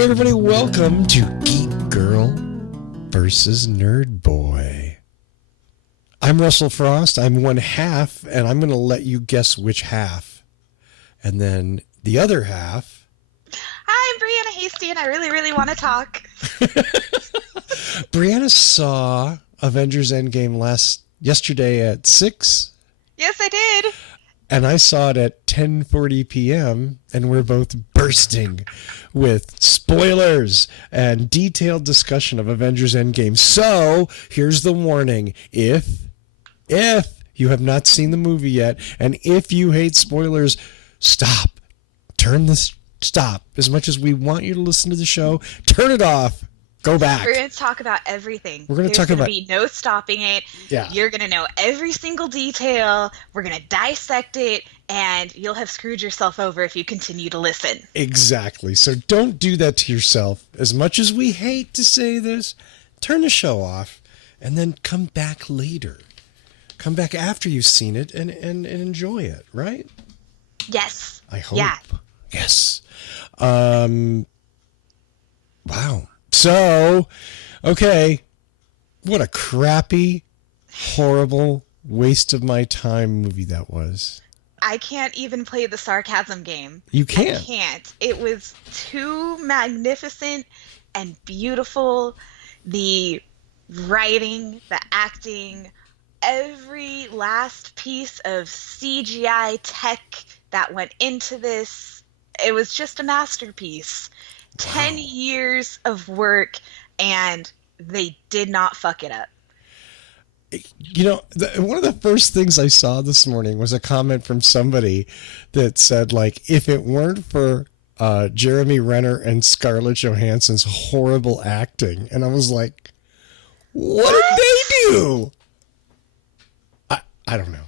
Hey everybody, welcome to Geek Girl versus Nerd Boy. I'm Russell Frost, I'm one half, and I'm going to let you guess which half. And then the other half... Hi, I'm Brianna Hasty, and I really want to talk. Brianna saw Avengers Endgame yesterday at 6. Yes, I did. And I saw it at 10:40 p.m. and we're both bursting with spoilers and detailed discussion of Avengers Endgame. So here's the warning. If you have not seen the movie yet, and if you hate spoilers, stop. Stop. As much as we want you to listen to the show, turn it off. Go back. We're going to talk about everything. We're going to talk about... There's going to be no stopping it. Yeah. You're going to know every single detail. We're going to dissect it, and you'll have screwed yourself over if you continue to listen. Exactly. So don't do that to yourself. As much as we hate to say this, turn the show off and then come back later. Come back after you've seen it and enjoy it, right? Yes. I hope. Yeah. Yes. Wow. So, okay, what a crappy, horrible waste of my time movie that was. I can't even play the sarcasm game. You can't. I can't. It was too magnificent and beautiful. The writing, the acting, every last piece of CGI tech that went into this, it was just a masterpiece. 10 years of work, and they did not fuck it up. You know, one of the first things I saw this morning was a comment from somebody that said, like, if it weren't for Jeremy Renner and Scarlett Johansson's horrible acting, and I was like, what did they do? I don't know.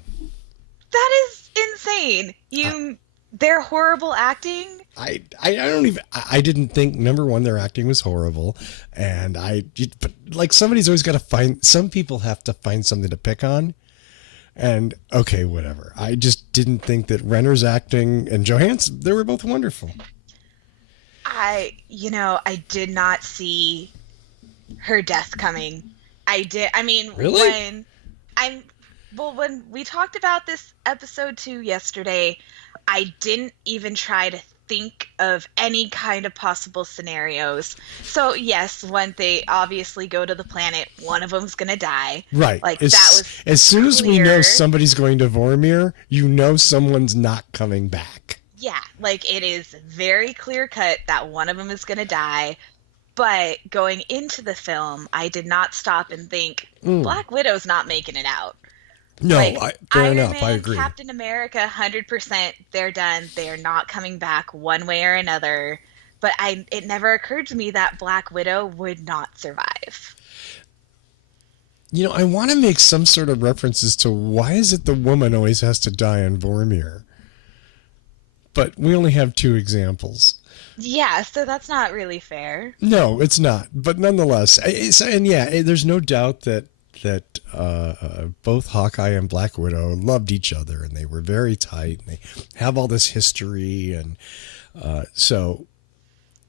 That is insane. Their horrible acting. I don't even, I didn't think, number one, their acting was horrible. And but like, somebody's always got to some people have to find something to pick on. And okay, whatever. I just didn't think that Renner's acting and Johansson, they were both wonderful. I did not see her death coming. Really? When we talked about this episode 2 yesterday, I didn't even try to think of any kind of possible scenarios. So yes, when they obviously go to the planet, one of them's gonna die. Right. Like, that was as soon as we clear. know somebody's going to Vormir, you know someone's not coming back. Yeah, like, it is very clear cut that one of them is gonna die. But going into the film, I did not stop and think, Black Widow's not making it out. No, fair Iron enough. Man, I agree. Captain America, 100%, they're done. They are not coming back one way or another. But it never occurred to me that Black Widow would not survive. You know, I want to make some sort of references to why is it the woman always has to die on Vormir? But we only have 2 examples. Yeah, so that's not really fair. No, it's not. But nonetheless, there's no doubt that both Hawkeye and Black Widow loved each other, and they were very tight, and they have all this history, and so...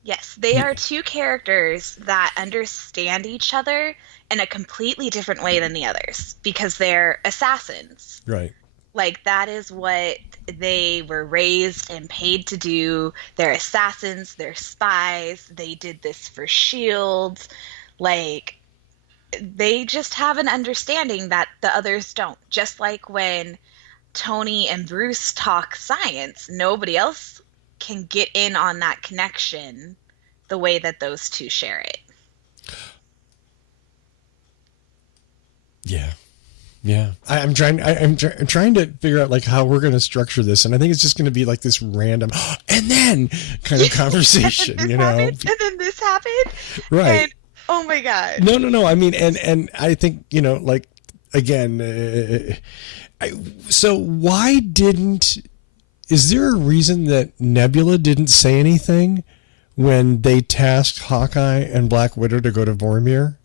Yes, they are 2 characters that understand each other in a completely different way than the others, because they're assassins. Right. Like, that is what they were raised and paid to do. They're assassins, they're spies, they did this for S.H.I.E.L.D. Like... they just have an understanding that the others don't. Just like when Tony and Bruce talk science, nobody else can get in on that connection the way that those 2 share it. Yeah. I'm trying to figure out, like, how we're going to structure this, and I think it's just going to be like this random and then kind of conversation, and then this happened, right? And, oh my God. No. I mean, and I think, like, again, so why is there a reason that Nebula didn't say anything when they tasked Hawkeye and Black Widow to go to Vormir?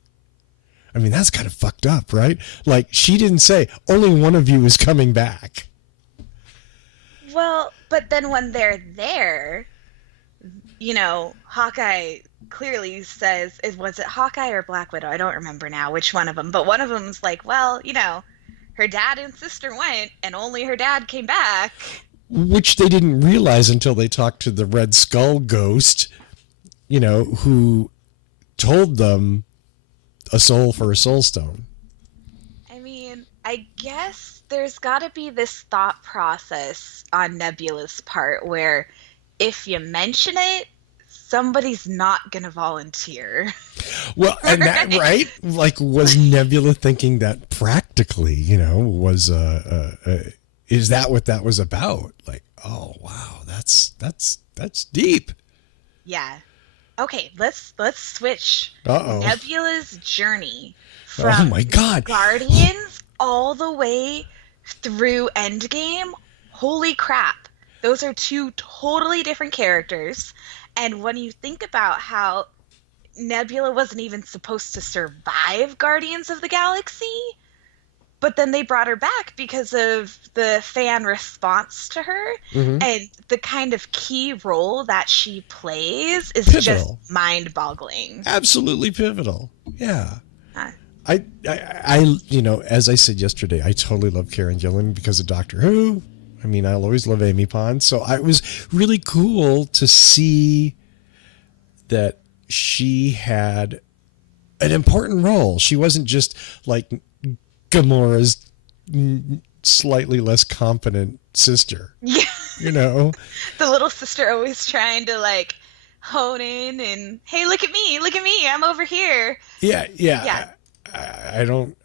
I mean, that's kind of fucked up, right? Like, she didn't say, only one of you is coming back. Well, but then when they're there, Hawkeye clearly says, was it Hawkeye or Black Widow? I don't remember now which one of them, but one of them's like, well, her dad and sister went, and only her dad came back. Which they didn't realize until they talked to the Red Skull ghost, who told them a soul for a soul stone. I mean, I guess there's got to be this thought process on Nebula's part where if you mention it, somebody's not going to volunteer. Well, and that, right? Like, was Nebula thinking that practically, was, is that what that was about? Like, oh, wow, that's deep. Yeah. Okay, let's switch. Uh-oh. Nebula's journey Oh from my God. Guardians all the way through Endgame. Holy crap. Those are two totally different characters. And when you think about how Nebula wasn't even supposed to survive Guardians of the Galaxy, but then they brought her back because of the fan response to her, and the kind of key role that she plays is pivotal. Just mind-boggling. Absolutely pivotal. Yeah. I, as I said yesterday, I totally love Karen Gillan because of Doctor Who. I mean, I'll always love Amy Pond. So it was really cool to see that she had an important role. She wasn't just like Gamora's slightly less competent sister. Yeah. The little sister always trying to like hone in and, hey, look at me, I'm over here. Yeah. I don't,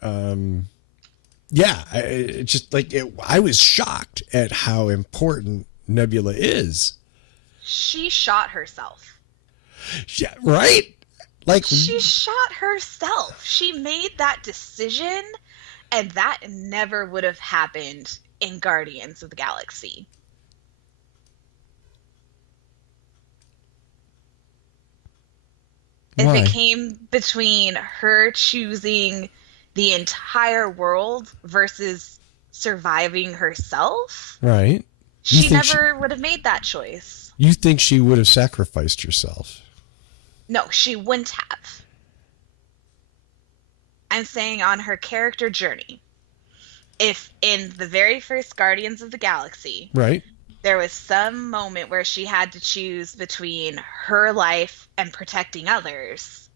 it's just like, I was shocked at how important Nebula is. She shot herself. Yeah, right? Like, she shot herself. She made that decision, and that never would have happened in Guardians of the Galaxy. Why? If it came between her choosing the entire world versus surviving herself, right? She never would have made that choice. You think she would have sacrificed herself? No, she wouldn't have. I'm saying on her character journey. If in the very first Guardians of the Galaxy, right, there was some moment where she had to choose between her life and protecting others,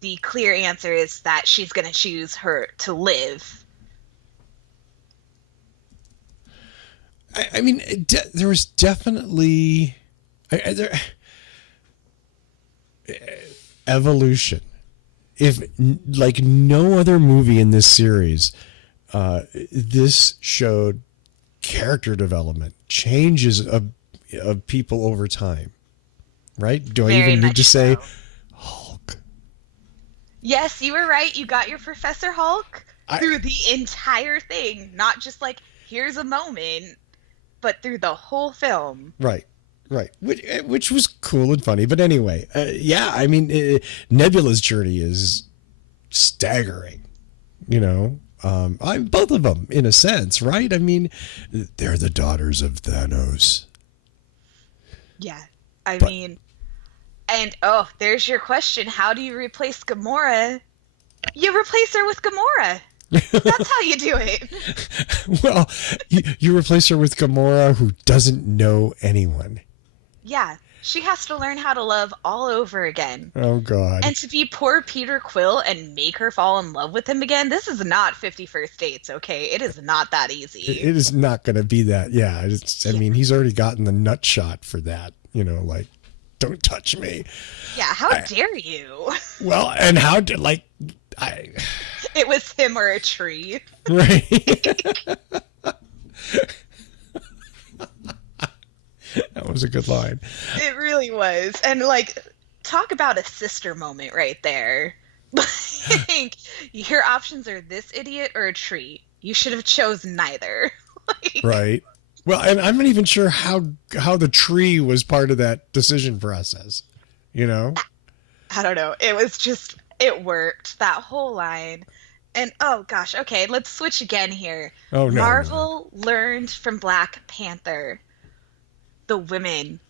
the clear answer is that she's going to choose her to live. I mean, there was definitely evolution. If like no other movie in this series, this showed character development, changes of people over time. Right? Do I even need to say Hulk? Yes, you were right. You got your Professor Hulk through the entire thing, not just like here's a moment, but through the whole film. Right. Which was cool and funny. But anyway, I mean, Nebula's journey is staggering, both of them in a sense, right? I mean, they're the daughters of Thanos. Yeah. I mean, and there's your question. How do you replace Gamora? You replace her with Gamora. That's how you do it. Well, you replace her with Gamora who doesn't know anyone. Yeah, she has to learn how to love all over again. Oh, God. And to be poor Peter Quill and make her fall in love with him again, this is not 50 First Dates, okay? It is not that easy. It is not going to be that. Yeah, I mean, he's already gotten the nut shot for that, like, don't touch me. Yeah, how dare you? Well, and how did, It was him or a tree. Right. That was a good line. It really was. And talk about a sister moment right there. Your options are this idiot or a tree. You should have chose neither. Right. Well, and I'm not even sure how the tree was part of that decision process. I don't know. It was just, it worked. That whole line. And oh gosh, okay, let's switch again here. Oh no. Marvel learned from Black Panther. The women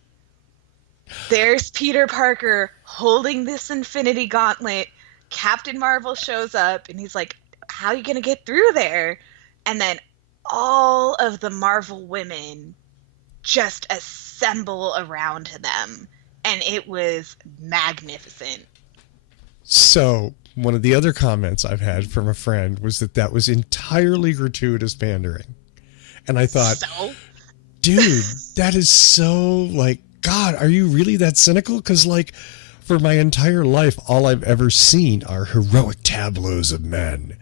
There's Peter Parker holding this Infinity Gauntlet. Captain Marvel shows up and he's like, how are you going to get through there? And then all of the Marvel women just assemble around them. And it was magnificent. So, one of the other comments I've had from a friend was that was entirely gratuitous pandering. And I thought, So? dude, that is so, like, God, are you really that cynical? Because, like, for my entire life, all I've ever seen are heroic tableaus of men.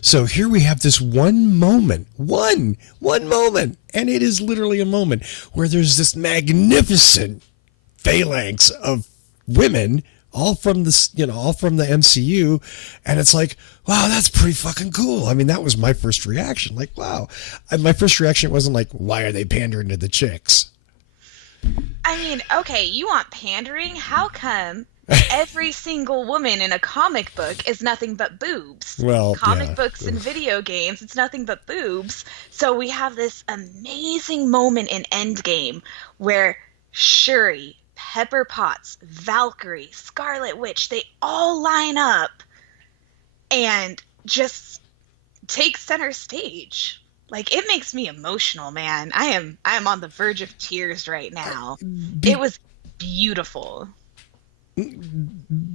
So here we have this one moment, one moment, and it is literally a moment where there's this magnificent phalanx of women, all from this, all from the MCU, and it's like, wow, that's pretty fucking cool. I mean, that was my first reaction. Like, wow. And my first reaction wasn't like, why are they pandering to the chicks? I mean, okay, you want pandering? How come every single woman in a comic book is nothing but boobs? Well, comic yeah. books and video games, it's nothing but boobs. So we have this amazing moment in Endgame where Shuri, Pepper Potts, Valkyrie, Scarlet Witch, they all line up and just take center stage. Like, it makes me emotional, man. I am on the verge of tears right now. It was beautiful.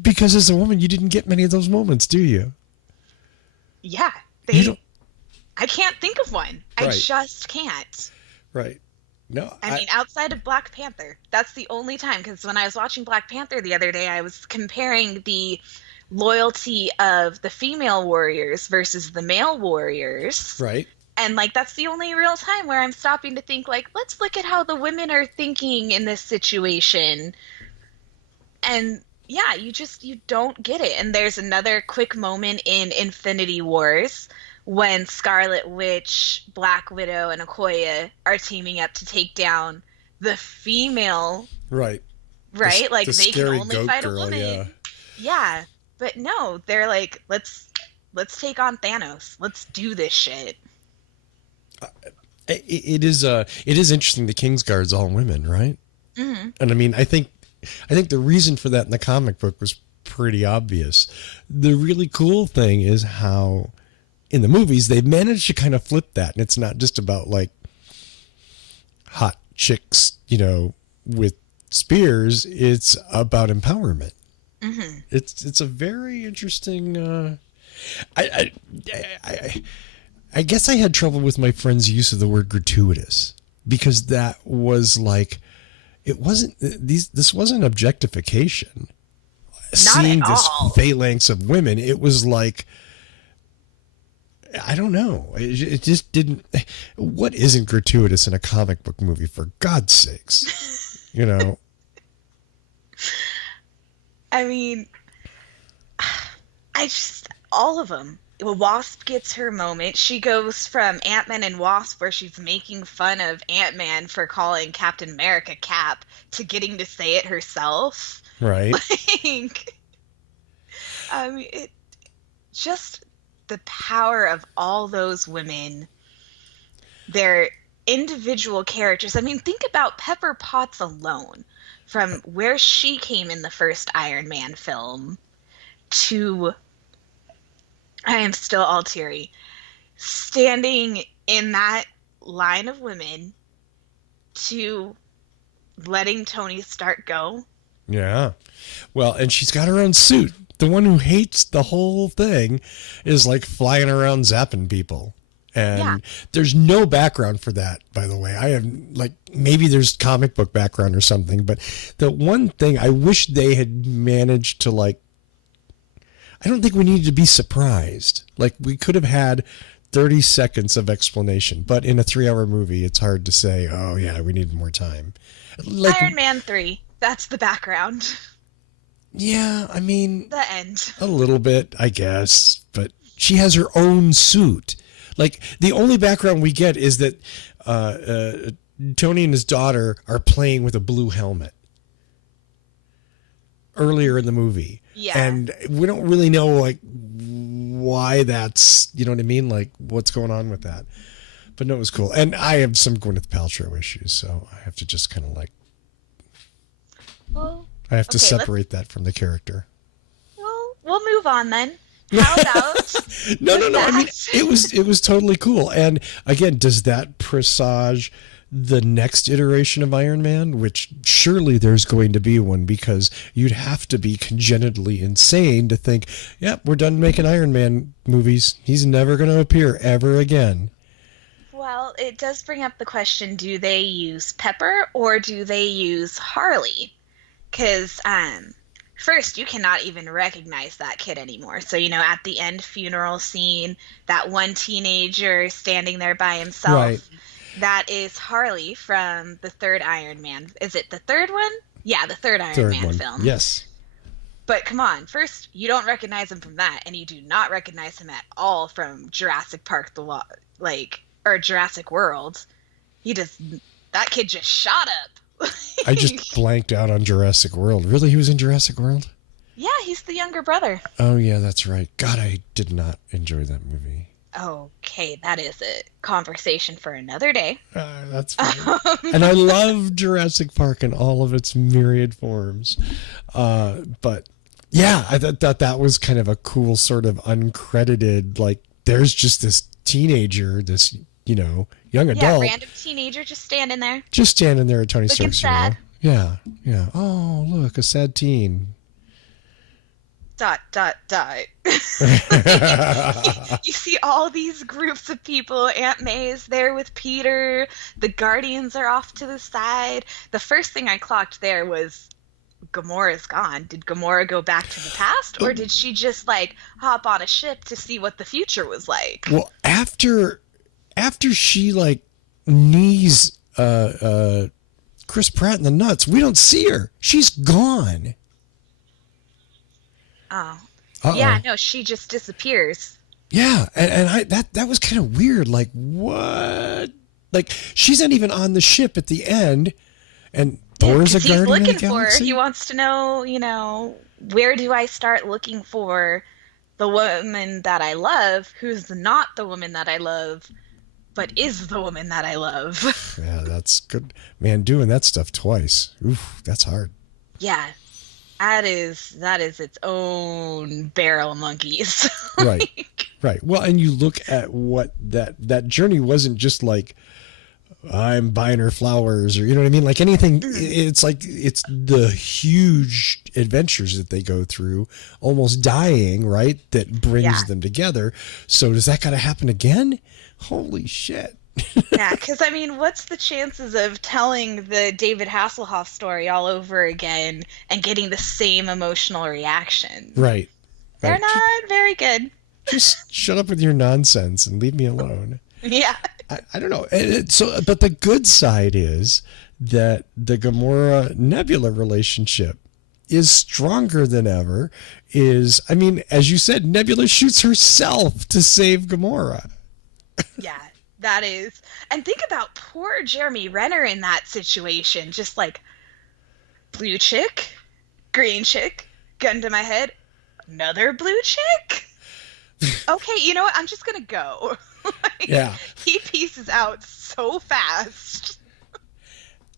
Because as a woman, you didn't get many of those moments, do you? Yeah, I can't think of one. I Right. just can't. Right. No, I mean, outside of Black Panther, that's the only time. Because when I was watching Black Panther the other day, I was comparing the loyalty of the female warriors versus the male warriors. right. And, like, that's the only real time where I'm stopping to think, like, let's look at how the women are thinking in this situation. And, yeah, you don't get it. And there's another quick moment in Infinity Wars when Scarlet Witch, Black Widow, and Okoye are teaming up to take down the female, Right. right? Like, the they can scary only goat fight a girl, woman. yeah. Yeah. But no, they're like, let's take on Thanos. Let's do this shit. It is interesting. The Kingsguard's all women, right? Mm-hmm. And I mean, I think the reason for that in the comic book was pretty obvious. The really cool thing is how in the movies they've managed to kind of flip that, and it's not just about like hot chicks, with spears. It's about empowerment. Mm-hmm. It's a very interesting. I guess I had trouble with my friend's use of the word gratuitous, because that was like, it wasn't, this wasn't objectification. Not Seeing at this all. phalanx of women, it was like, I don't know. It just didn't, what isn't gratuitous in a comic book movie, for God's sakes? I mean, all of them. Wasp gets her moment. She goes from Ant-Man and Wasp, where she's making fun of Ant-Man for calling Captain America Cap, to getting to say it herself. Right. Like, I mean, just the power of all those women, their individual characters. I mean, think about Pepper Potts alone, from where she came in the first Iron Man film to, I am still all teary, standing in that line of women to letting Tony Stark go. Yeah. Well, and she's got her own suit. The one who hates the whole thing is like flying around zapping people. And there's no background for that, by the way. I have, like, maybe there's comic book background or something, but the one thing I wish they had managed to, like, I don't think we needed to be surprised. Like, we could have had 30 seconds of explanation, but in a 3-hour movie, it's hard to say, oh yeah, we need more time. Like, Iron Man 3, that's the background. Yeah, I mean, The end. a little bit, I guess, but she has her own suit. Like, the only background we get is that Tony and his daughter are playing with a blue helmet earlier in the movie. Yeah. And we don't really know, like, why that's, you know what I mean? Like, what's going on with that. But no, it was cool. And I have some Gwyneth Paltrow issues, so I have to just kind of, like, I have to Okay, separate that from the character. we'll move on then. How about No, with no. I mean, that? it was totally cool. And again, does that presage the next iteration of Iron Man? Which surely there's going to be one, because you'd have to be congenitally insane to think, yep, we're done making Iron Man movies. He's never going to appear ever again. Well, it does bring up the question, do they use Pepper or do they use Harley? Because first, you cannot even recognize that kid anymore. So, at the end funeral scene, that one teenager standing there by himself, Right. that is Harley from the third Iron Man. Is it the third one? Yeah, the third Iron Third Man one. film. Yes. But come on, first, you don't recognize him from that, and you do not recognize him at all from Jurassic Park, or Jurassic World. That kid just shot up. I just blanked out on Jurassic World. Really? He was in Jurassic World? Yeah, he's the younger brother. Oh, yeah, that's right. God, I did not enjoy that movie. Okay, that is a conversation for another day. That's fine. And I love Jurassic Park in all of its myriad forms. But yeah, I thought that was kind of a cool sort of uncredited, like, there's just this teenager, this, young adult. Yeah, random teenager just standing there. Just standing there at Tony Looking Stark's sad. funeral. Yeah. Oh, look, a sad teen. ... You see all these groups of people. Aunt May is there with Peter. The Guardians are off to the side. The first thing I clocked there was Gamora's gone. Did Gamora go back to the past, or did she just hop on a ship to see what the future was like? Well, after she knees Chris Pratt in the nuts, we don't see her. She's gone. Oh. Uh-oh. Yeah, no, she just disappears. Yeah, and I that was kind of weird. Like, what? Like, she's not even on the ship at the end, and Thor's a guardian he's of the looking for her. galaxy? He wants to know, where do I start looking for the woman that I love, who's not the woman that I love, but is the woman that I love? Yeah, that's good. Man, doing that stuff twice. Oof, that's hard. Yeah. That is its own barrel of monkeys. Right. Right. Well, and you look at what that journey wasn't just like, I'm buying her flowers, or you know what I mean? Like anything, it's like it's the huge adventures that they go through, almost dying, right? That brings them together. So does that got to happen again? Holy shit. Yeah, because what's the chances of telling the David Hasselhoff story all over again and getting the same emotional reaction? Right. They're not very good. Just shut up with your nonsense and leave me alone. Yeah. I don't know. But the good side is that the Gamora Nebula relationship is stronger than ever. As you said, Nebula shoots herself to save Gamora. Yeah, that is. And think about poor Jeremy Renner in that situation. Just blue chick, green chick, gun to my head, another blue chick. Okay, you know what? I'm just going to go. Yeah. He pieces out so fast.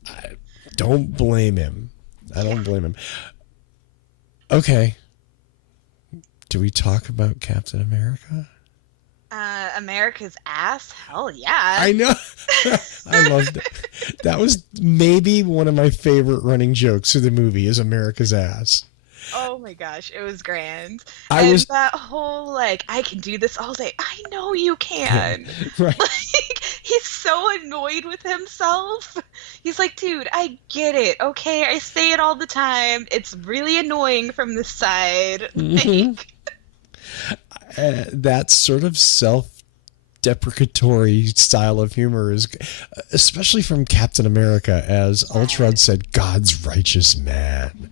I don't blame him. I don't blame him. Okay. Do we talk about Captain America? America's ass? Hell yeah. I know. I loved it. That was maybe one of my favorite running jokes of the movie is America's ass. Oh my gosh, it was grand. That whole I can do this all day. I know you can. Yeah, right. He's so annoyed with himself. He's like, dude, I get it. Okay, I say it all the time. It's really annoying from this side. Mm-hmm. That sort of self-deprecatory style of humor is, especially from Captain America, as Ultron said, God's righteous man.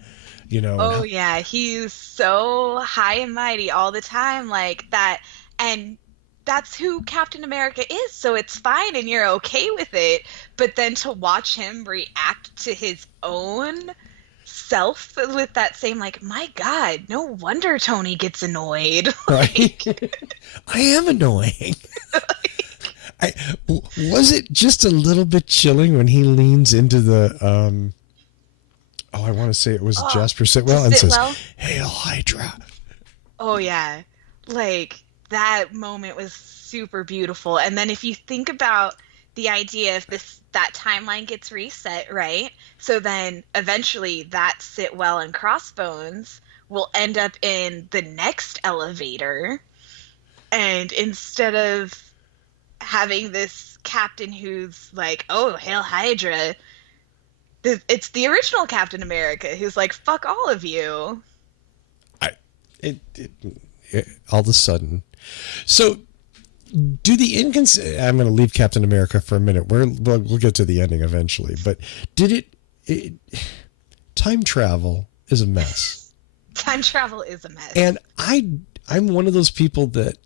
Oh yeah, he's so high and mighty all the time like that, and that's who Captain America is, so it's fine and you're okay with it. But then to watch him react to his own self with that same my God, no wonder Tony gets annoyed. Right. I am annoying. Was it just a little bit chilling when he leans into the Oh, I want to say it was Oh, Jasper Sitwell and says, Sitwell. "Hail Hydra." Oh yeah. Like that moment was super beautiful. And then if you think about the idea if that timeline gets reset, right? So then eventually that Sitwell and Crossbones will end up in the next elevator. And instead of having this captain who's like, "Oh, hail Hydra," it's the original Captain America who's like, "Fuck all of you." I, all of a sudden. So, do the I'm going to leave Captain America for a minute. We'll get to the ending eventually. But did it time travel is a mess. Time travel is a mess. And I'm one of those people that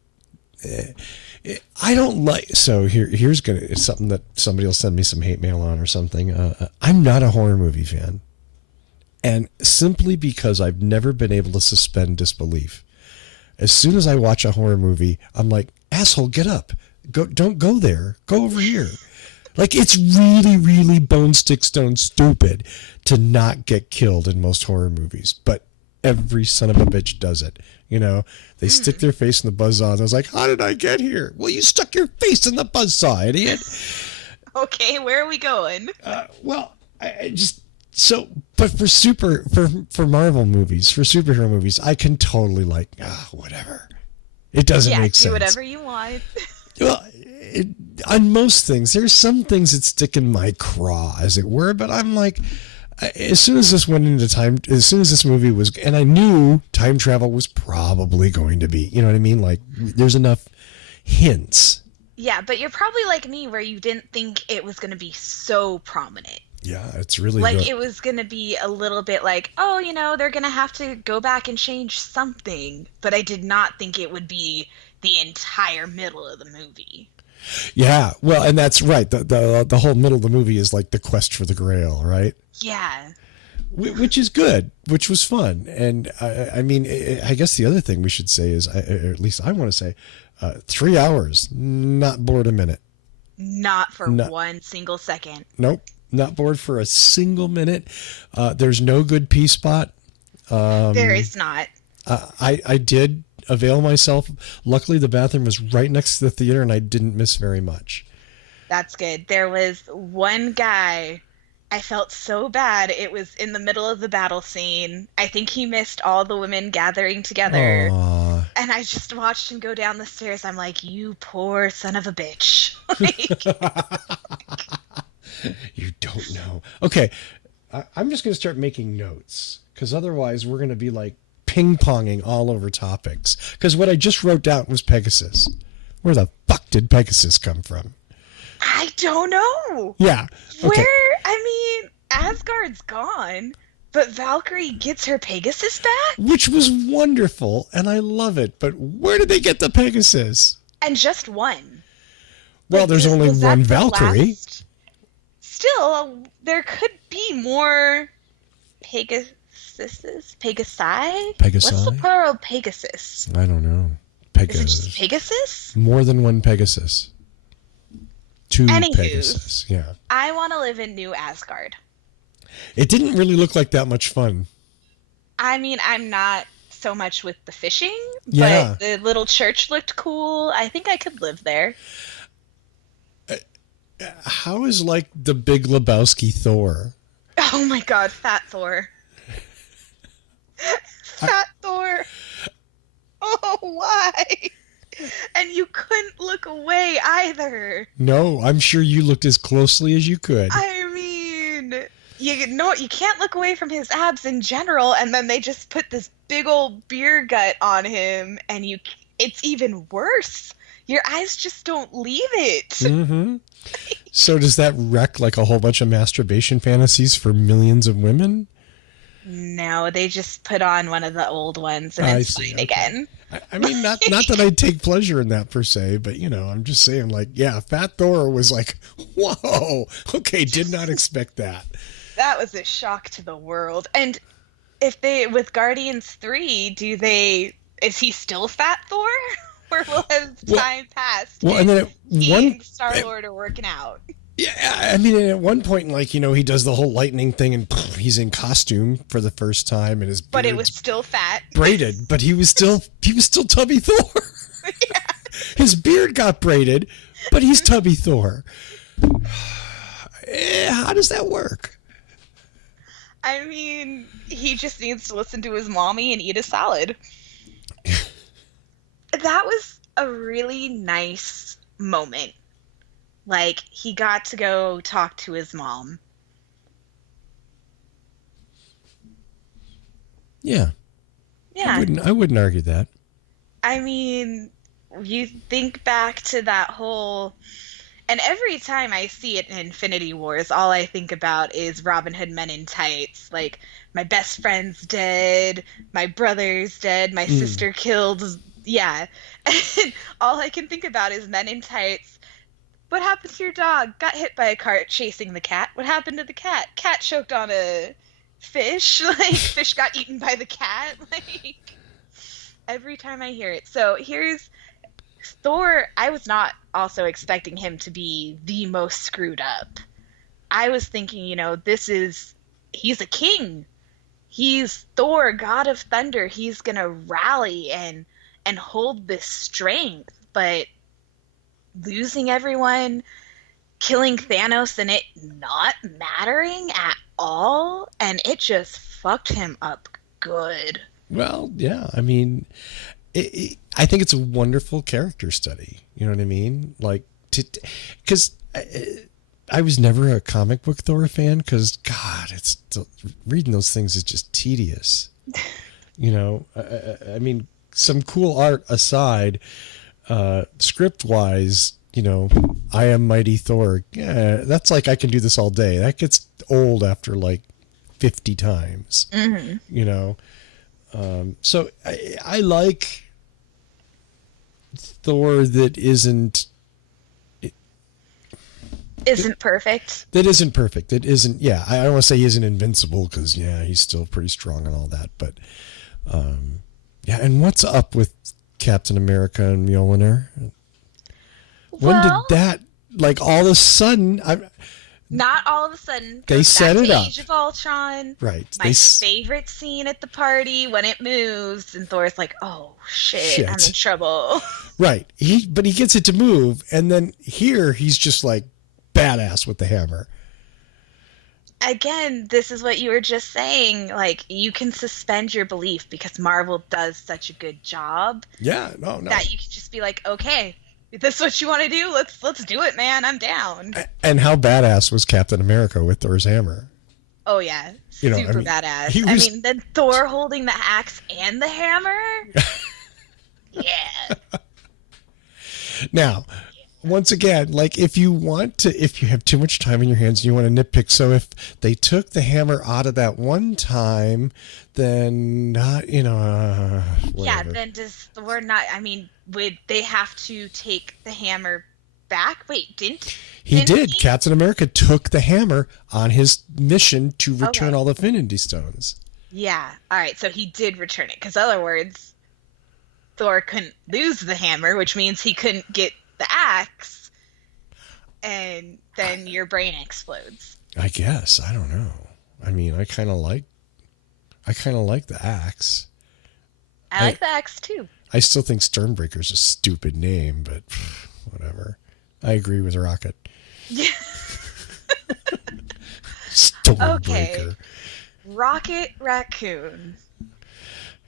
I don't like. So here's it's something that somebody will send me some hate mail on or something. I'm not a horror movie fan, and simply because I've never been able to suspend disbelief. As soon as I watch a horror movie, I'm like, asshole, get up. Don't go there. Go over here. Like, it's really, really bone stick stone stupid to not get killed in most horror movies. But every son of a bitch does it. You know, they stick their face in the buzzsaw. I was like, how did I get here? Well, you stuck your face in the buzzsaw, idiot. Okay, where are we going? I just... So, but for Marvel movies, for superhero movies, I can totally whatever. It doesn't make sense. Do whatever you want. Well, on most things, there's some things that stick in my craw, as it were. But I'm like, as soon as this movie was, and I knew time travel was probably going to be, you know what I mean? Like, there's enough hints. Yeah, but you're probably like me, where you didn't think it was going to be so prominent. Yeah, it's really like good. It was going to be a little bit like, oh, they're going to have to go back and change something. But I did not think it would be the entire middle of the movie. Yeah, well, and that's right. The whole middle of the movie is like the quest for the Grail, right? Yeah. Which is good, which was fun. And I mean, I guess the other thing we should say is, or at least I want to say, 3 hours, not bored a minute. Not for one single second. Nope. Not bored for a single minute. There's no good pee spot. There is not. I did avail myself. Luckily, the bathroom was right next to the theater, and I didn't miss very much. That's good. There was one guy. I felt so bad. It was in the middle of the battle scene. I think he missed all the women gathering together. Aww. And I just watched him go down the stairs. I'm like, you poor son of a bitch. You don't know. Okay, I'm just going to start making notes, because otherwise we're going to be like ping-ponging all over topics. Because what I just wrote down was Pegasus. Where the fuck did Pegasus come from? I don't know. Yeah. Okay. Asgard's gone, but Valkyrie gets her Pegasus back? Which was wonderful, and I love it. But where did they get the Pegasus? And just one. Well, there's only one Valkyrie. Still, there could be more Pegasuses? Pegasi? What's the plural of Pegasus? I don't know. Is it just Pegasus? More than one Pegasus. Two Anywho, Pegasus, yeah. I want to live in New Asgard. It didn't really look like that much fun. I mean, I'm not so much with the fishing, yeah. But the little church looked cool. I think I could live there. How is like the Big Lebowski Thor? Oh my god, Fat Thor. Fat Thor. Oh, why? And you couldn't look away either. No, I'm sure you looked as closely as you could. I mean, you can't look away from his abs in general, and then they just put this big old beer gut on him, and it's even worse. Your eyes just don't leave it. Mm-hmm. So does that wreck like a whole bunch of masturbation fantasies for millions of women? No, they just put on one of the old ones and it's fine again. I mean, not that I take pleasure in that per se, but I'm just saying, like, yeah, Fat Thor was like, whoa, okay, did not expect that. That was a shock to the world. And with Guardians 3, is he still Fat Thor? Or will his time pass? Well, and then he and Star-Lord are working out. Yeah, I mean, at one point, like, he does the whole lightning thing and he's in costume for the first time and his But it was beard's still fat. braided, but he was still Tubby Thor. Yeah. His beard got braided, but he's Tubby Thor. How does that work? I mean, he just needs to listen to his mommy and eat a salad. That was a really nice moment. Like, he got to go talk to his mom. Yeah. Yeah. I wouldn't argue that. I mean, you think back to that whole. And every time I see it in Infinity Wars, all I think about is Robin Hood Men in Tights. Like, my best friend's dead, my brother's dead, my sister killed. Yeah. And all I can think about is Men in Tights. What happened to your dog? Got hit by a cart chasing the cat. What happened to the cat? Cat choked on a fish. Like, fish got eaten by the cat. Like, every time I hear it. So here's Thor. I was not also expecting him to be the most screwed up. I was thinking, he's a king. He's Thor, God of Thunder. He's gonna rally and hold this strength. But losing everyone, killing Thanos, and it not mattering at all, and it just fucked him up good. Well, yeah. I mean, I think it's a wonderful character study. You know what I mean? Like, because I was never a comic book Thor fan because, God, reading those things is just tedious. I mean, some cool art aside, script wise, I am Mighty Thor. Yeah, that's like I can do this all day. That gets old after like 50 times. So I like Thor that isn't perfect. That isn't perfect. That isn't. Yeah, I don't want to say he isn't invincible because he's still pretty strong and all that. But yeah, and what's up with Captain America and Mjolnir? When did that? Like all of a sudden, not all of a sudden. They set it up. Age of Ultron. Right. My favorite scene at the party when it moves and Thor's like, "Oh shit. I'm in trouble." Right. But he gets it to move, and then here he's just like badass with the hammer. Again, this is what you were just saying. Like, you can suspend your belief because Marvel does such a good job. Yeah. No. That you can just be like, okay. If this is what you want to do, let's do it, man. I'm down. And how badass was Captain America with Thor's hammer? Oh yeah, super badass. Then Thor holding the axe and the hammer. Yeah. Now, once again, like if you have too much time in your hands and you want to nitpick, so if they took the hammer out of that one time, then yeah, then does Thor not? I mean, would they have to take the hammer back? Wait, didn't he? Captain America took the hammer on his mission to return all the Infinity Stones. Yeah. All right. So he did return it, because other words, Thor couldn't lose the hammer, which means he couldn't get the axe, and then your brain explodes. I guess. I don't know. I mean, I kind of like the axe. I like the axe too. I still think Stormbreaker's a stupid name, but whatever. I agree with Rocket. Yeah. Stormbreaker. Okay. Rocket Raccoon.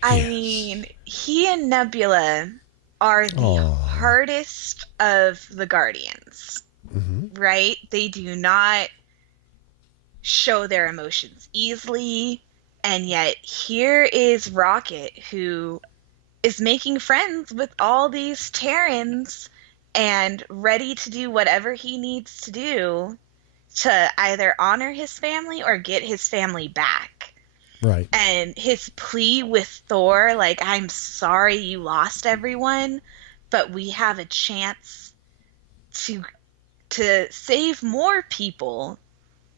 I mean, he and Nebula are the hardest of the Guardians, right? They do not show their emotions easily, and yet here is Rocket, who is making friends with all these Terrans and ready to do whatever he needs to do to either honor his family or get his family back. Right. And his plea with Thor, like, I'm sorry you lost everyone, but we have a chance to save more people.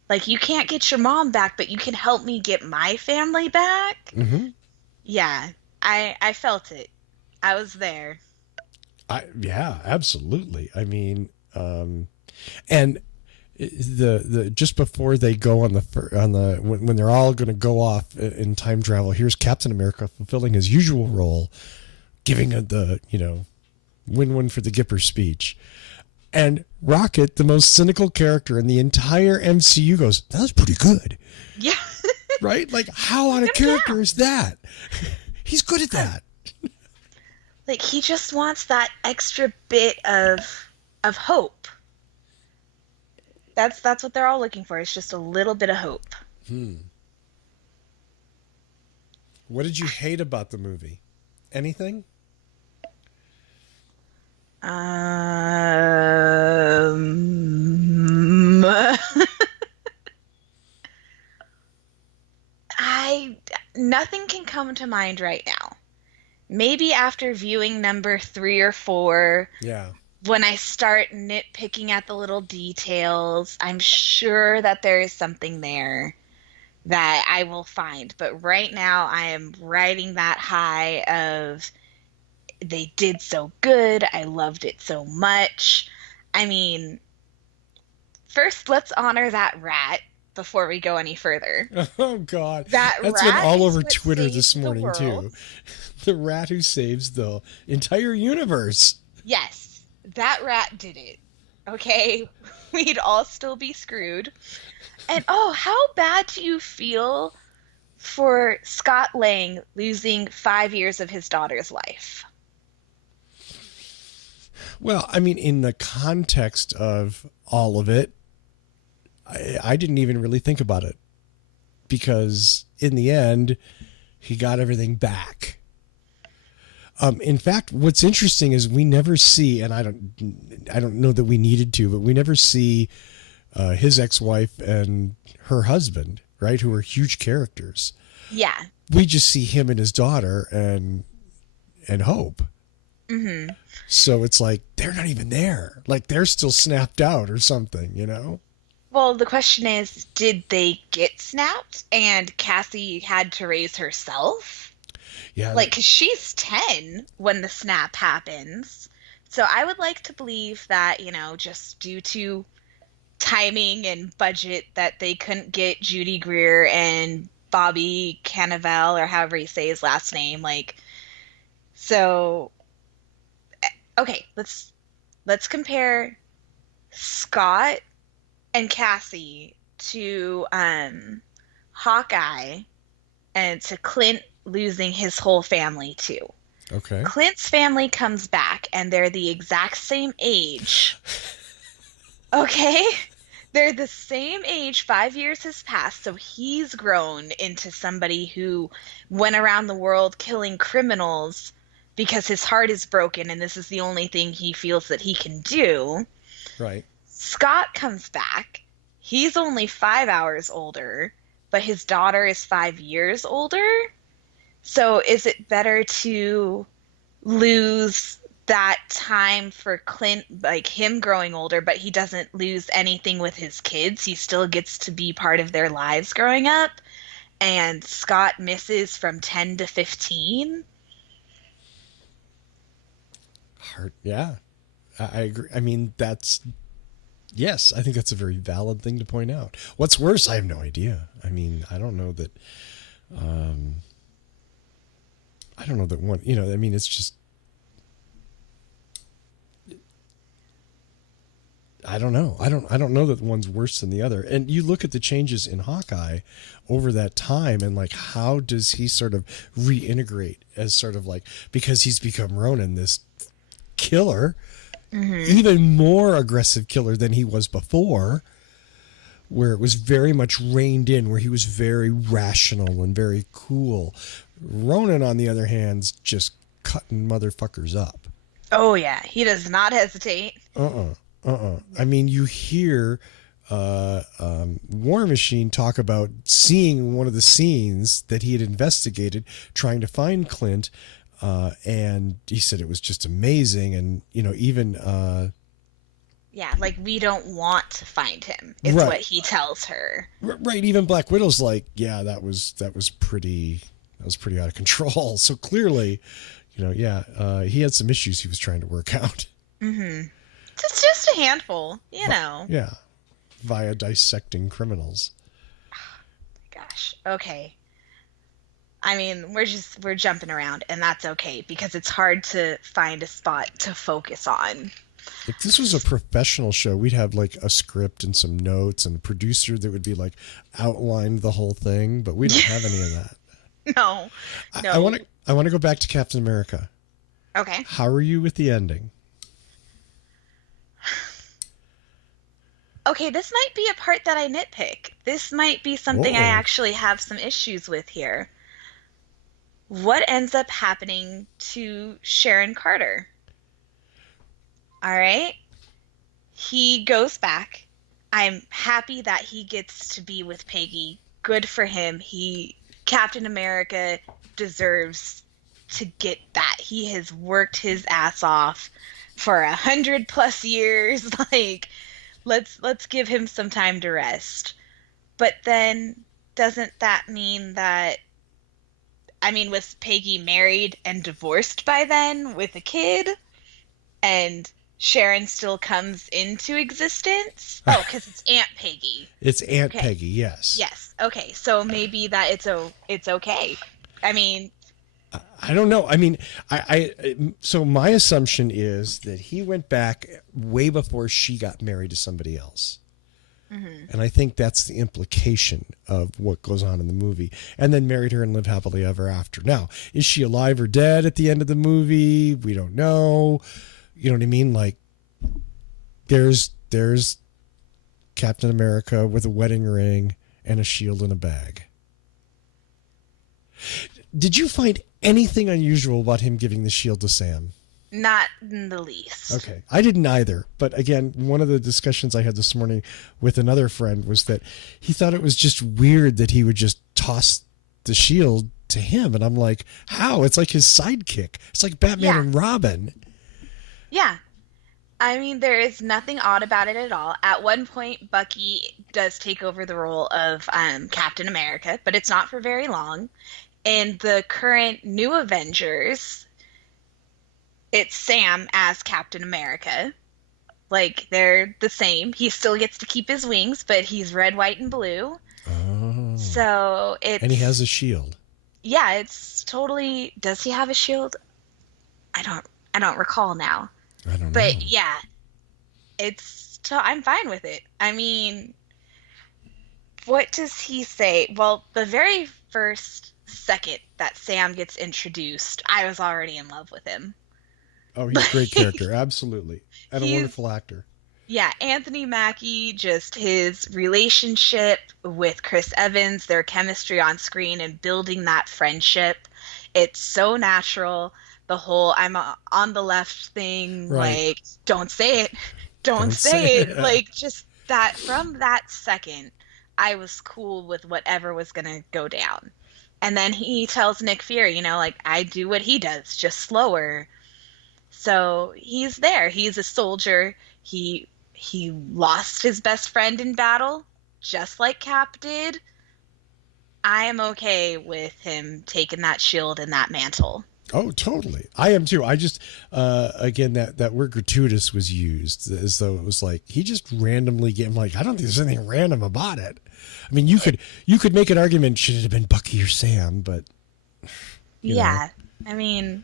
Like, you can't get your mom back, but you can help me get my family back. Yeah, I felt it. I was there. Yeah, absolutely. I mean, and the just before they go on the when they're all going to go off in time travel, here's Captain America fulfilling his usual role, giving the win one for the Gipper speech, and Rocket, the most cynical character in the entire MCU, goes, "That was pretty good." Yeah. Right? Like, how out of character is that? He's good at that. Like, he just wants that extra bit of hope. That's what they're all looking for. It's just a little bit of hope. What did you hate about the movie? Anything? Nothing can come to mind right now. Maybe after viewing number 3 or 4. Yeah. When I start nitpicking at the little details, I'm sure that there is something there that I will find. But right now, I am riding that high of they did so good. I loved it so much. I mean, first, let's honor that rat before we go any further. Oh, God. That's been all over Twitter this morning, too. The rat who saves the entire universe. Yes, that rat did it. Okay? We'd all still be screwed. And, how bad do you feel for Scott Lang losing 5 years of his daughter's life? Well, I mean, in the context of all of it, I didn't even really think about it, because in the end, he got everything back. In fact, what's interesting is we never see, and I don't know that we needed to, but we never see his ex-wife and her husband, right, who are huge characters. Yeah. We just see him and his daughter and Hope. Mm-hmm. So it's like they're not even there. Like, they're still snapped out or something, Well, the question is, did they get snapped and Cassie had to raise herself? Yeah. Like, 'cause she's 10 when the snap happens. So I would like to believe that, just due to timing and budget, that they couldn't get Judy Greer and Bobby Cannavale, or however you say his last name. Okay, let's compare Scott and Cassie to Hawkeye and to Clint losing his whole family too. Okay. Clint's family comes back and they're the exact same age. Okay? They're the same age. 5 years has passed, so he's grown into somebody who went around the world killing criminals because his heart is broken and this is the only thing he feels that he can do. Right. Scott comes back. He's only 5 hours older, but his daughter is 5 years older. So is it better to lose that time for Clint, like him growing older, but he doesn't lose anything with his kids? He still gets to be part of their lives growing up. And Scott misses from 10 to 15. Yeah, I agree. I mean, yes, I think that's a very valid thing to point out. What's worse, I have no idea. I mean, I don't know that one, I mean, it's just, I don't know. I don't know that one's worse than the other. And you look at the changes in Hawkeye over that time, and like, how does he sort of reintegrate as sort of like, because he's become Ronin, this killer, even more aggressive killer than he was before, where it was very much reined in, where he was very rational and very cool. Ronan, on the other hand, is just cutting motherfuckers up. Oh yeah, he does not hesitate. I mean, you hear War Machine talk about seeing one of the scenes that he had investigated, trying to find Clint, and he said it was just amazing. And, even... yeah, like, we don't want to find him, is right. what he tells her. Right, even Black Widow's like, yeah, that was pretty out of control. So clearly, he had some issues he was trying to work out. Mm-hmm. Just a handful, Yeah. via dissecting criminals. Gosh. Okay. I mean, we're jumping around, and that's okay because it's hard to find a spot to focus on. If this was a professional show, we'd have like a script and some notes and a producer that would be like outlined the whole thing, but we don't have any of that. No. No. I want to go back to Captain America. Okay. How are you with the ending? Okay, this might be a part that I nitpick. This might be something I Whoa. actually have some issues with here. What ends up happening to Sharon Carter? All right. He goes back. I'm happy that he gets to be with Peggy. Good for him. Captain America deserves to get that. He has worked his ass off for 100+ years. Like, let's give him some time to rest. But then doesn't that mean that, I mean, was Peggy married and divorced by then with a kid? And Sharon still comes into existence? Oh, because it's Aunt Peggy. It's Aunt Okay. Peggy, yes. Yes. Okay. So maybe that it's okay. I mean, I don't know. I mean, so my assumption is that he went back way before she got married to somebody else. And I think that's the implication of what goes on in the movie. And then married her and lived happily ever after. Now, is she alive or dead at the end of the movie? We don't know. You know what I mean? Like, there's Captain America with a wedding ring and a shield in a bag. Did you find anything unusual about him giving the shield to Sam? not in the least. Okay. I didn't either. But again, one of the discussions I had this morning with another friend was that he thought it was just weird that he would just toss the shield to him. And I'm like, how? It's like his sidekick. It's like Batman Yeah. and Robin. Yeah. I mean, there is nothing odd about it at all. At one point, Bucky does take over the role of Captain America, but it's not for very long. In the current new Avengers, it's Sam as Captain America. Like, they're the same. He still gets to keep his wings, but he's red, white, and blue. Oh. So it's... And he has a shield. Yeah, it's totally... Does he have a shield? I don't recall now. I don't know. But yeah, I'm fine with it. I mean, what does he say? Well, the very first second that Sam gets introduced, I was already in love with him. Oh, he's a great character. Absolutely. And a He's- wonderful actor. Yeah, Anthony Mackie, just his relationship with Chris Evans, their chemistry on screen and building that friendship. It's so natural. The whole I'm on the left thing, Right. like, don't say it. Don't say it. Like, just that, from that second, I was cool with whatever was going to go down. And then he tells Nick Fury, like, I do what he does, just slower. So he's there. He's a soldier. He lost his best friend in battle, just like Cap did. I am okay with him taking that shield and that mantle. Oh, totally. I am too. I just, again, that word gratuitous was used as though it was like, he just randomly gave him, like, I don't think there's anything random about it. I mean, you could make an argument, should it have been Bucky or Sam, but. Yeah. I mean,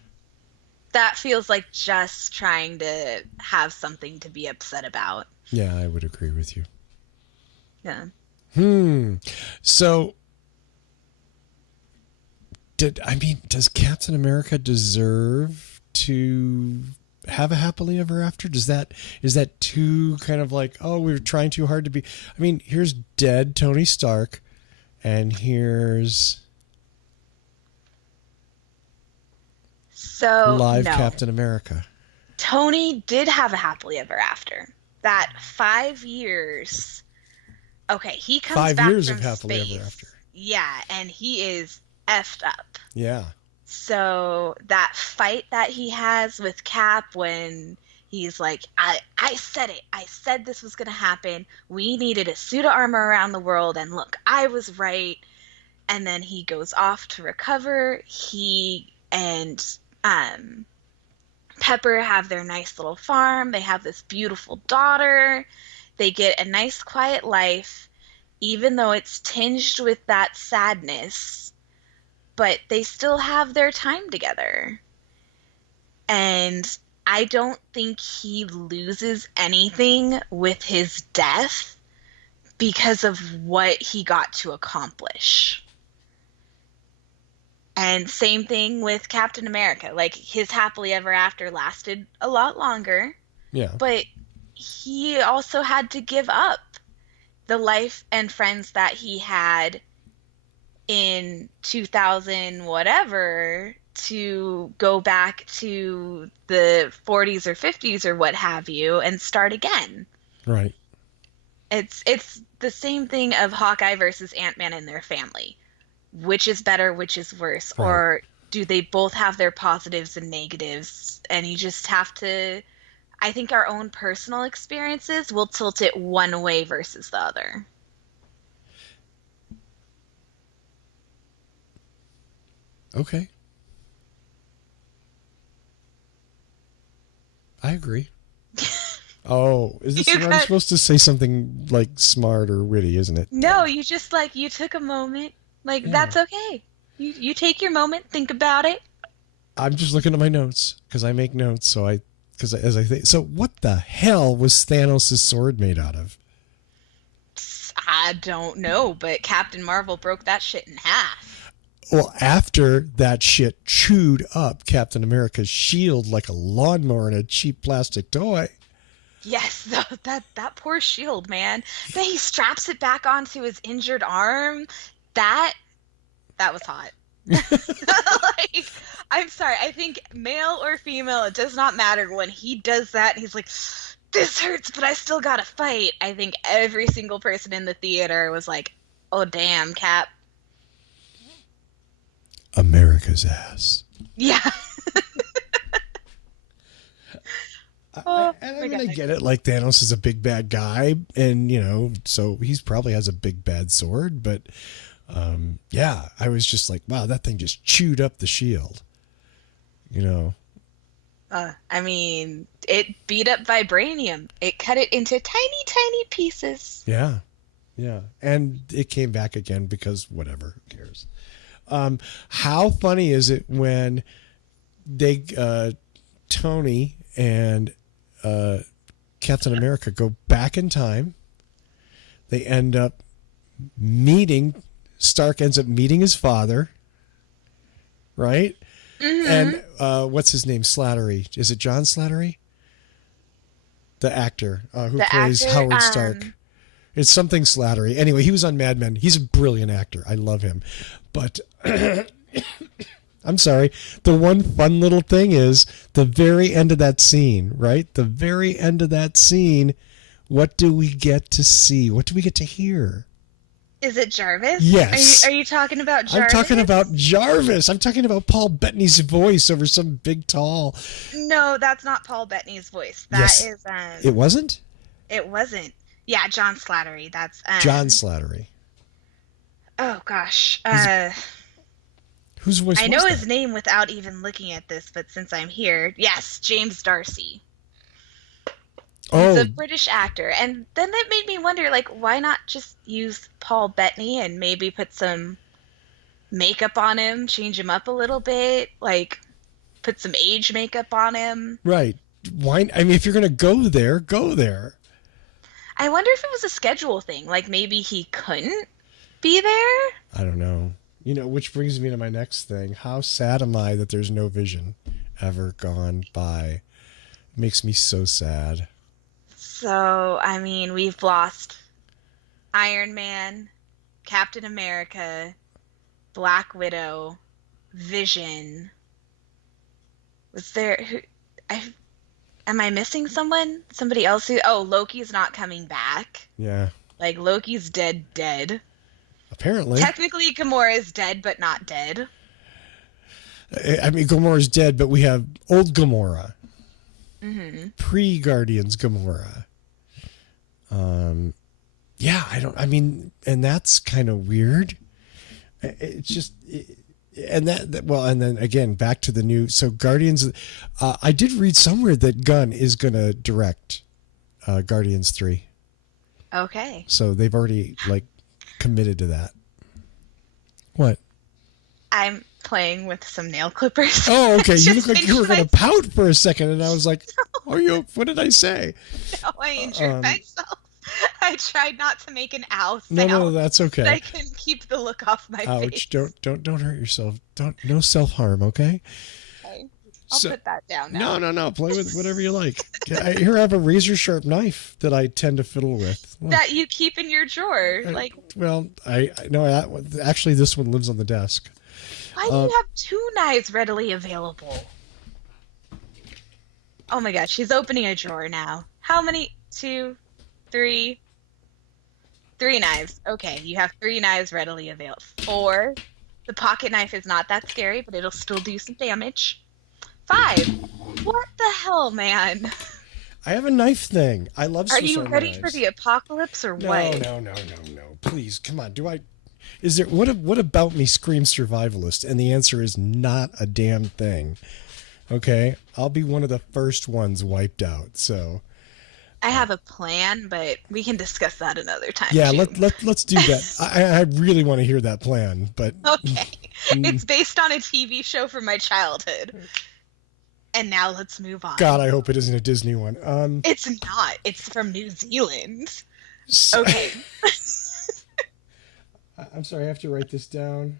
that feels like just trying to have something to be upset about. Yeah, I would agree with you. Yeah. So, does Captain America deserve to have a happily ever after? Is that too kind of like, oh, we're trying too hard to be? I mean, here's dead Tony Stark, and here's live no. Captain America. Tony did have a happily ever after. That 5 years. Okay, he comes 5 back years from of happily space. ever after. Yeah, and he is effed up. Yeah. So that fight that he has with Cap when he's like, I said it. I said this was going to happen. We needed a suit of armor around the world. And look, I was right. And then he goes off to recover. He and Pepper have their nice little farm. They have this beautiful daughter. They get a nice quiet life, even though it's tinged with that sadness, but they still have their time together. And I don't think he loses anything with his death because of what he got to accomplish. And same thing with Captain America. Like, his happily ever after lasted a lot longer, Yeah. but he also had to give up the life and friends that he had in 2000 whatever to go back to the 40s or 50s or what have you and start again. Right. It's the same thing of Hawkeye versus Ant-Man and their family. Which is better, which is worse? Right. Or do they both have their positives and negatives? And you just have to, I think our own personal experiences will tilt it one way versus the other. Okay. I agree. Oh, is this I'm supposed to say something like smart or witty, isn't it? No, you just you took a moment. Yeah. That's okay. You take your moment, think about it. I'm just looking at my notes because I make notes. So as I think, so what the hell was Thanos' sword made out of? I don't know, but Captain Marvel broke that shit in half. Well, after that shit chewed up Captain America's shield like a lawnmower and a cheap plastic toy. Yes, that poor shield, man. Then he straps it back onto his injured arm. That was hot. I'm sorry. I think male or female, it does not matter. When he does that, he's like, this hurts, but I still gotta fight. I think every single person in the theater was like, oh, damn, Cap. America's ass. Yeah. I get it. Like, Thanos is a big bad guy, and so he's probably has a big bad sword. But yeah, I was just like, wow, that thing just chewed up the shield. I mean, it beat up vibranium. It cut it into tiny, tiny pieces. Yeah, yeah, and it came back again because whatever, who cares? How funny is it when they Tony and Captain America go back in time? They end up meeting. Stark ends up meeting his father, right? Mm-hmm. And what's his name? Slattery. Is it John Slattery? The actor who plays Howard Stark. It's something Slattery. Anyway, he was on Mad Men. He's a brilliant actor. I love him. But I'm sorry. The one fun little thing is the very end of that scene, right? The very end of that scene, what do we get to see? What do we get to hear? Is it Jarvis? Yes. Are you talking about Jarvis? I'm talking about Jarvis. I'm talking about Paul Bettany's voice over some big tall. No, that's not Paul Bettany's voice. That is It wasn't? It wasn't. Yeah, John Slattery. That's John Slattery. Oh gosh. Whose voice I was know that? his name without even looking at this, but since I'm here, yes, James Darcy. He's a British actor. And then that made me wonder, why not just use Paul Bettany and maybe put some makeup on him, change him up a little bit, put some age makeup on him. Right. Why? I mean, if you're going to go there, go there. I wonder if it was a schedule thing. Maybe he couldn't be there? I don't know. Which brings me to my next thing. How sad am I that there's no Vision ever gone by? It makes me so sad. So, I mean, we've lost Iron Man, Captain America, Black Widow, Vision. Was there... am I missing someone? Somebody else who... Oh, Loki's not coming back. Yeah. Loki's dead. Apparently. Technically, Gamora's dead, but not dead. I mean, Gamora's dead, but we have old Gamora. Mm-hmm. Pre-Guardians Gamora. Yeah, and that's kind of weird. It's just... and then again, back to the new... So Guardians... I did read somewhere that Gunn is going to direct Guardians 3. Okay. So they've already like committed to that. What? I'm playing with some nail clippers. Oh, okay. You look Just like you were injured gonna pout for a second, and I was like, "Are you? What did I say?" myself. I injured myself. I tried not to make an ow No, no, sound that's so okay. I can keep the look off my Ouch! face. Don't hurt yourself. Don't no self harm. Okay. Okay. I'll So put that down no, now. no, no. Play with whatever you like. Here I have a razor sharp knife that I tend to fiddle with. Look. That you keep in your drawer. Like, Well, I no. Actually, this one lives on the desk. why do you have two knives readily available? Oh my god, she's opening a drawer now. How many? Two, three. Three knives. Okay, you have three knives readily available. Four. The pocket knife is not that scary, but it'll still do some damage. Five. What the hell, man? I have a knife thing. I love Are Swiss you Army ready knives. for the apocalypse or No, what? no, no, no, no. Please, come on. Do I? Is there what about me screams survivalist? And the answer is not a damn thing. Okay, I'll be one of the first ones wiped out. So I have a plan, but we can discuss that another time yeah, too. let's do that. I really want to hear that plan, but Okay. It's based on a TV show from my childhood. And now let's move on. God, I hope it isn't a Disney one. It's not. It's from New Zealand. So, Okay. I'm sorry, I have to write this down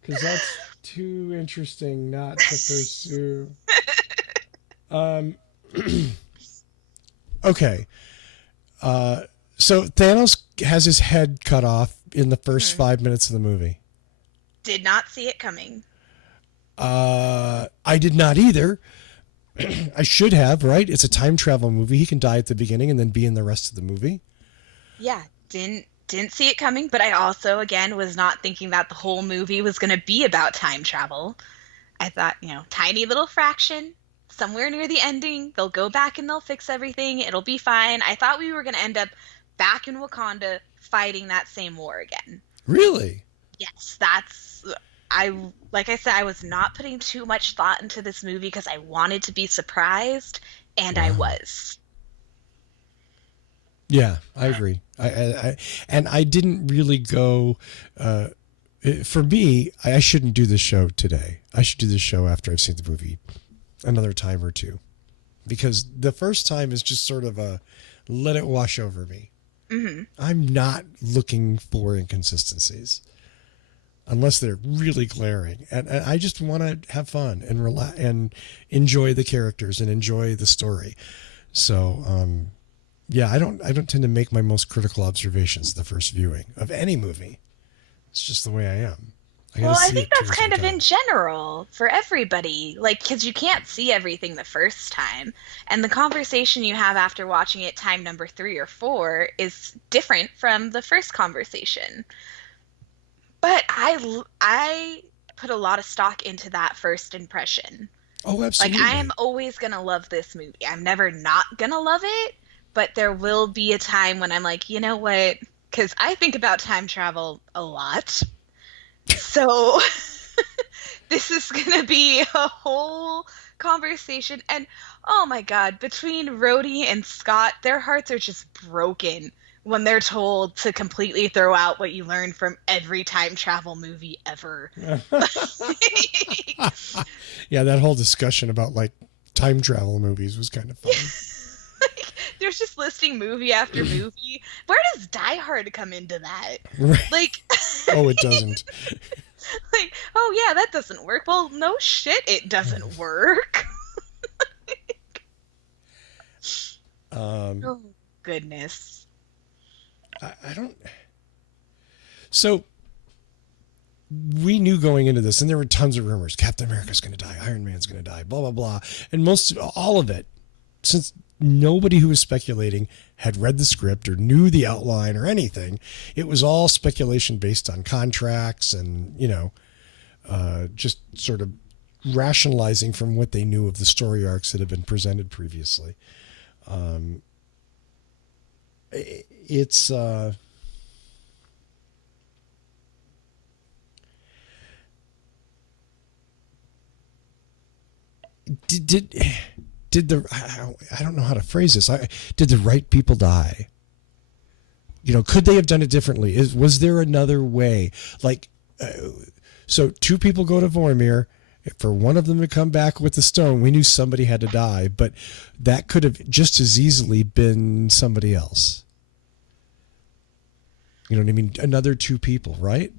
because that's too interesting not to pursue. Okay. So Thanos has his head cut off in the first 5 minutes of the movie. Did not see it coming. I did not either. I should have, right? It's a time travel movie. He can die at the beginning and then be in the rest of the movie. Yeah, didn't see it coming, but I also again was not thinking that the whole movie was going to be about time travel. I thought, tiny little fraction somewhere near the ending, they'll go back and they'll fix everything. It'll be fine. I thought we were going to end up back in Wakanda fighting that same war again. Really? Yes, like I said, I was not putting too much thought into this movie because I wanted to be surprised, and I was. Yeah, I agree. I didn't really go. For me, I shouldn't do this show today. I should do this show after I've seen the movie another time or two, because the first time is just sort of a let it wash over me. Mm-hmm. I'm not looking for inconsistencies unless they're really glaring, and I just want to have fun and relax and enjoy the characters and enjoy the story. So, yeah, I don't tend to make my most critical observations the first viewing of any movie. It's just the way I am. Well, I think that's kind of in general for everybody, like, because you can't see everything the first time, and the conversation you have after watching it time number 3 or 4 is different from the first conversation. But I put a lot of stock into that first impression. Oh, absolutely. Like, I am always gonna love this movie. I'm never not gonna love it, but there will be a time when I'm like, you know what? Because I think about time travel a lot. So this is going to be a whole conversation. And oh my God, between Rhodey and Scott, their hearts are just broken when they're told to completely throw out what you learned from every time travel movie ever. Yeah, that whole discussion about like time travel movies was kind of funny. There's just listing movie after movie. Where does Die Hard come into that? Right. Like, oh, it doesn't. Like, oh yeah, that doesn't work. Well, no shit, it doesn't work. Oh goodness. I don't. So we knew going into this, and there were tons of rumors. Captain America's going to die. Iron Man's going to die. Blah blah blah. And all of it, since nobody who was speculating had read the script or knew the outline or anything, it was all speculation based on contracts and just sort of rationalizing from what they knew of the story arcs that had been presented previously. It's I don't know how to phrase this. Did the right people die? Could they have done it differently? Was there another way? Like, so two people go to Vormir. For one of them to come back with the stone, we knew somebody had to die, but that could have just as easily been somebody else. You know what I mean? Another two people, right?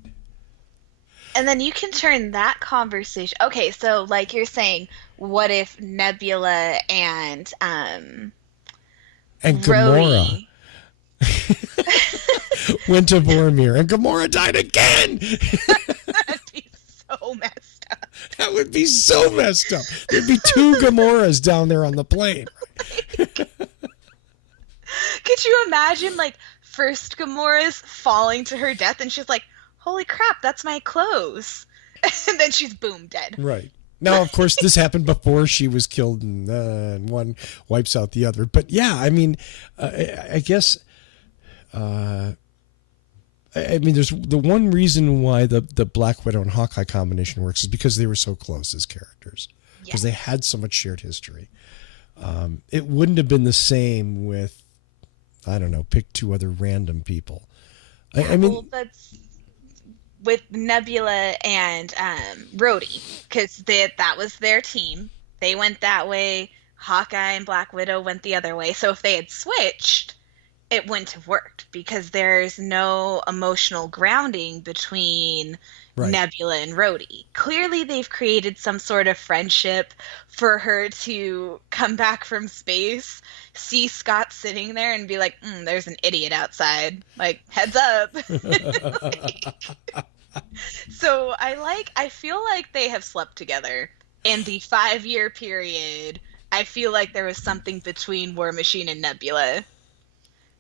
And then you can turn that conversation. Okay, so like you're saying, what if Nebula and Gamora Rhodey went to Vormir, and Gamora died again. That'd be so messed up. That would be so messed up. There'd be two Gamoras down there on the plane. Could you imagine, like, first Gamora's falling to her death, and she's like, holy crap, that's my clothes. And then she's boom, dead. Right. Now, of course, this happened before she was killed, and one wipes out the other. But yeah, I mean, I guess, there's the one reason why the Black Widow and Hawkeye combination works is because they were so close as characters, because they had so much shared history. It wouldn't have been the same with, I don't know, pick two other random people. I mean, well, that's with Nebula and Rhodey, because that was their team. They went that way. Hawkeye and Black Widow went the other way. So if they had switched, it wouldn't have worked, because there's no emotional grounding between Nebula and Rhodey. Clearly, they've created some sort of friendship for her to come back from space, see Scott sitting there, and be like, there's an idiot outside. Like, heads up. So I feel like they have slept together. In the 5-year period, I feel like there was something between War Machine and Nebula.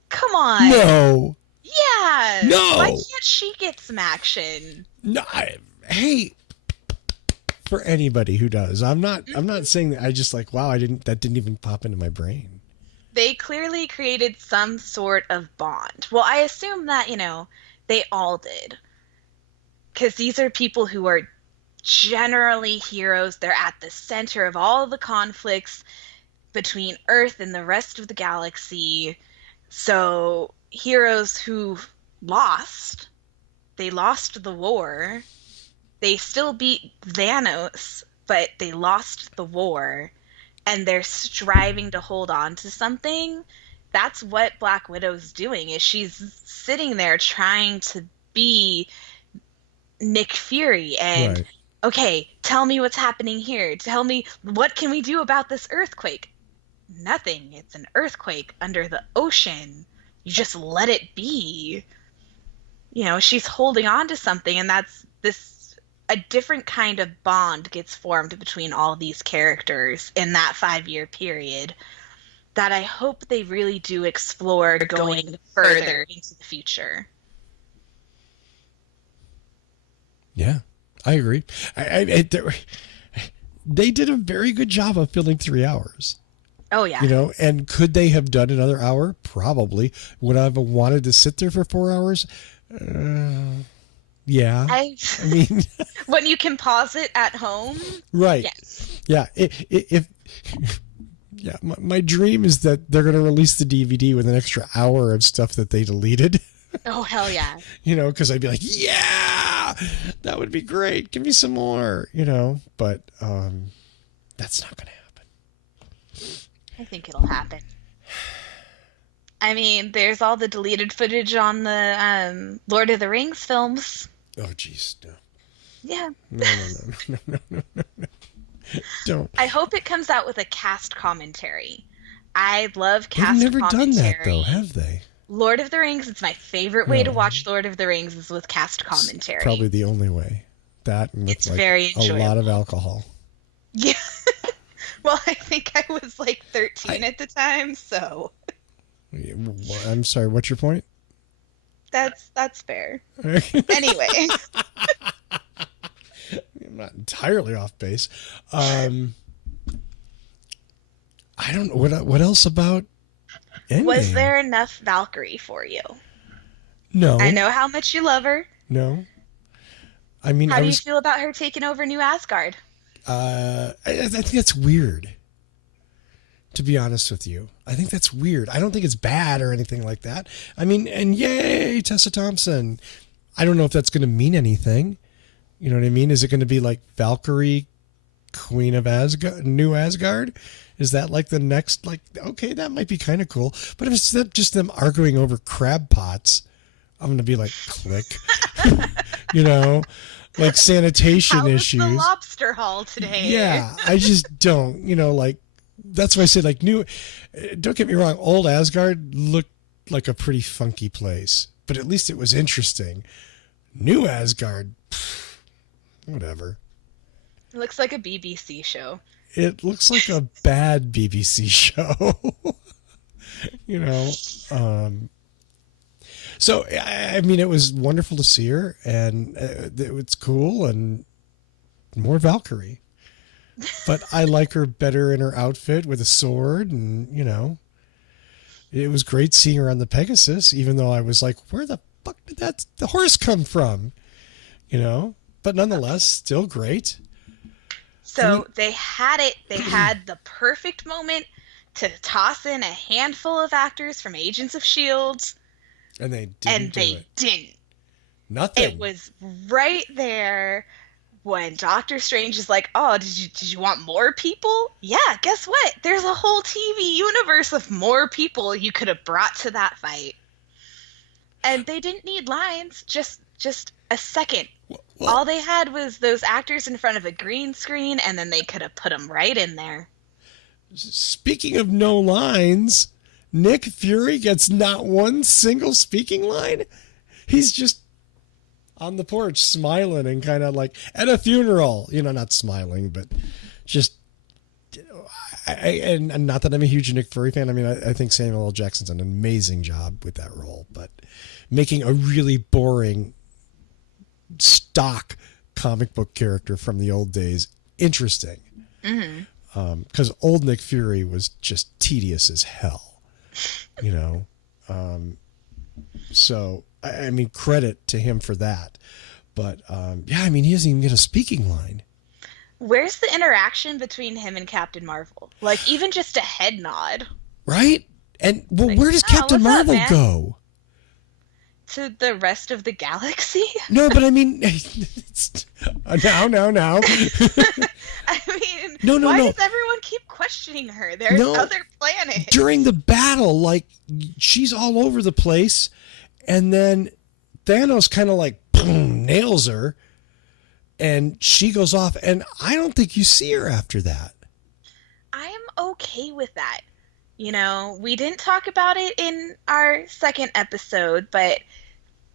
Come on. No. Yeah. No. Why can't she get some action? No. Hey, for anybody who does, I'm not saying that. I just like, wow, that didn't even pop into my brain. They clearly created some sort of bond. Well, I assume that, they all did. Because these are people who are generally heroes. They're at the center of all of the conflicts between Earth and the rest of the galaxy. So heroes who lost, they lost the war. They still beat Thanos, but they lost the war, and they're striving to hold on to something. That's what Black Widow's doing, is she's sitting there trying to be Nick Fury and, okay, tell me what's happening here. Tell me, what can we do about this earthquake? Nothing. It's an earthquake under the ocean. You just let it be. She's holding on to something, and a different kind of bond gets formed between all these characters in that 5-year period that I hope they really do explore going further into the future. Yeah, I agree. They did a very good job of filling 3 hours. Oh, yeah. And could they have done another hour? Probably. Would I have wanted to sit there for 4 hours? Yeah. I mean, when you can pause it at home. Right. Yes. Yeah. My dream is that they're going to release the DVD with an extra hour of stuff that they deleted. Oh, hell yeah. Because I'd be like, yeah, that would be great. Give me some more, but that's not going to happen. I think it'll happen. I mean, there's all the deleted footage on the Lord of the Rings films. Oh, jeez, no. Yeah. No. Don't. I hope it comes out with a cast commentary. I love cast commentary. They've never done that, though, have they? Lord of the Rings, it's my favorite way to watch Lord of the Rings is with cast commentary. It's probably the only way. That and with very enjoyable. A lot of alcohol. Yeah. Well, I think I was like 13 at the time, so. I'm sorry, what's your point? That's fair. Anyway. I'm not entirely off base. I don't know. What else about Endgame? Was there enough Valkyrie for you? No. I know how much you love her. No. I mean, how do you feel about her taking over New Asgard? I think that's weird. to be honest with you. I think that's weird. I don't think it's bad or anything like that. I mean, and yay, Tessa Thompson. I don't know if that's going to mean anything. You know what I mean? Is it going to be like Valkyrie, Queen of Asgard, New Asgard? Is that like the next, like, okay, that might be kind of cool. But if it's just them arguing over crab pots, I'm going to be like, click. You know, like sanitation How was issues. the lobster haul today? Yeah, I just don't, like, that's why I say, like, don't get me wrong, old Asgard looked like a pretty funky place, but at least it was interesting. New Asgard, whatever. It looks like a BBC show. It looks like a bad BBC show. you know. So, I mean, it was wonderful to see her, and it's cool, and more Valkyrie. But I like her better in her outfit with a sword, and, it was great seeing her on the Pegasus, even though I was like, where the fuck did the horse come from? But nonetheless, still great. So they had the perfect moment to toss in a handful of actors from Agents of S.H.I.E.L.D. And they didn't. Nothing. It was right there when Doctor Strange is like, "Oh, did you want more people? Yeah, guess what? There's a whole TV universe of more people you could have brought to that fight." And they didn't need lines, just a second. Well, all they had was those actors in front of a green screen, and then they could have put them right in there. Speaking of no lines, Nick Fury gets not one single speaking line. He's just on the porch smiling and kind of like at a funeral, not smiling, but just, and not that I'm a huge Nick Fury fan. I mean, I think Samuel L. Jackson's done an amazing job with that role, but making a really boring stock comic book character from the old days interesting. Because old Nick Fury was just tedious as hell. So I mean, credit to him for that, but yeah, I mean, he doesn't even get a speaking line. Where's the interaction between him and Captain Marvel? Like, even just a head nod, right? And well, where does Captain Marvel go? To the rest of the galaxy? No, but I mean, now. I mean, no. Why does everyone keep questioning her? There's other planets. During the battle, like, she's all over the place, and then Thanos kind of like boom, nails her, and she goes off, and I don't think you see her after that. I am okay with that. We didn't talk about it in our second episode, but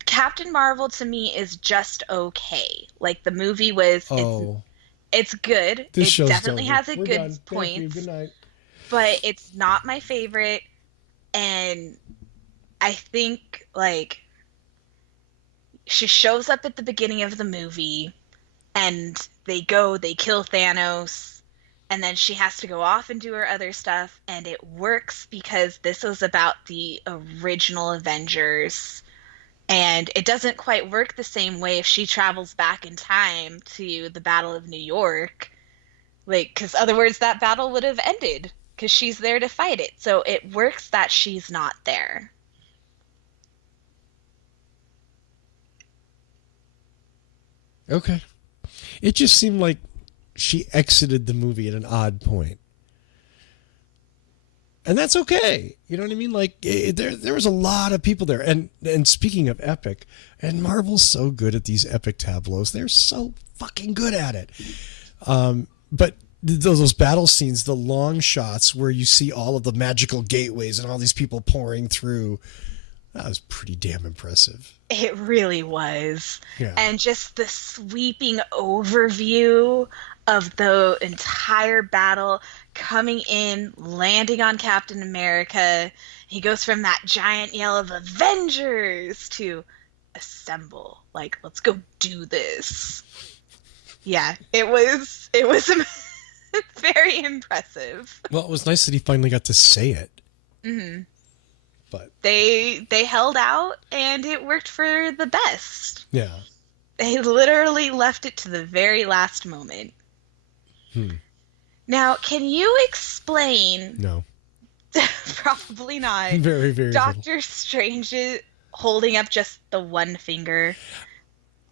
Captain Marvel to me is just okay. Like, the movie was, it's good. It definitely has its good points. Good night. But it's not my favorite, and I think, like, she shows up at the beginning of the movie, and they kill Thanos, and then she has to go off and do her other stuff, and it works because this was about the original Avengers, and it doesn't quite work the same way if she travels back in time to the Battle of New York, like, because otherwise that battle would have ended, because she's there to fight it. So it works that she's not there. Okay. It just seemed like she exited the movie at an odd point. And that's okay. You know what I mean? Like, there was a lot of people there. And speaking of epic, and Marvel's so good at these epic tableaus. They're so fucking good at it. But those battle scenes, the long shots where you see all of the magical gateways and all these people pouring through, that was pretty damn impressive. It really was. Yeah. And just the sweeping overview of the entire battle, coming in, landing on Captain America. He goes from that giant yell of Avengers to assemble. Like, let's go do this. Yeah, it was very impressive. Well, it was nice that he finally got to say it. Mm-hmm. But they held out, and it worked for the best. Yeah. They literally left it to the very last moment. Now, can you explain, No. probably not, Very, very little. Doctor Strange holding up just the one finger?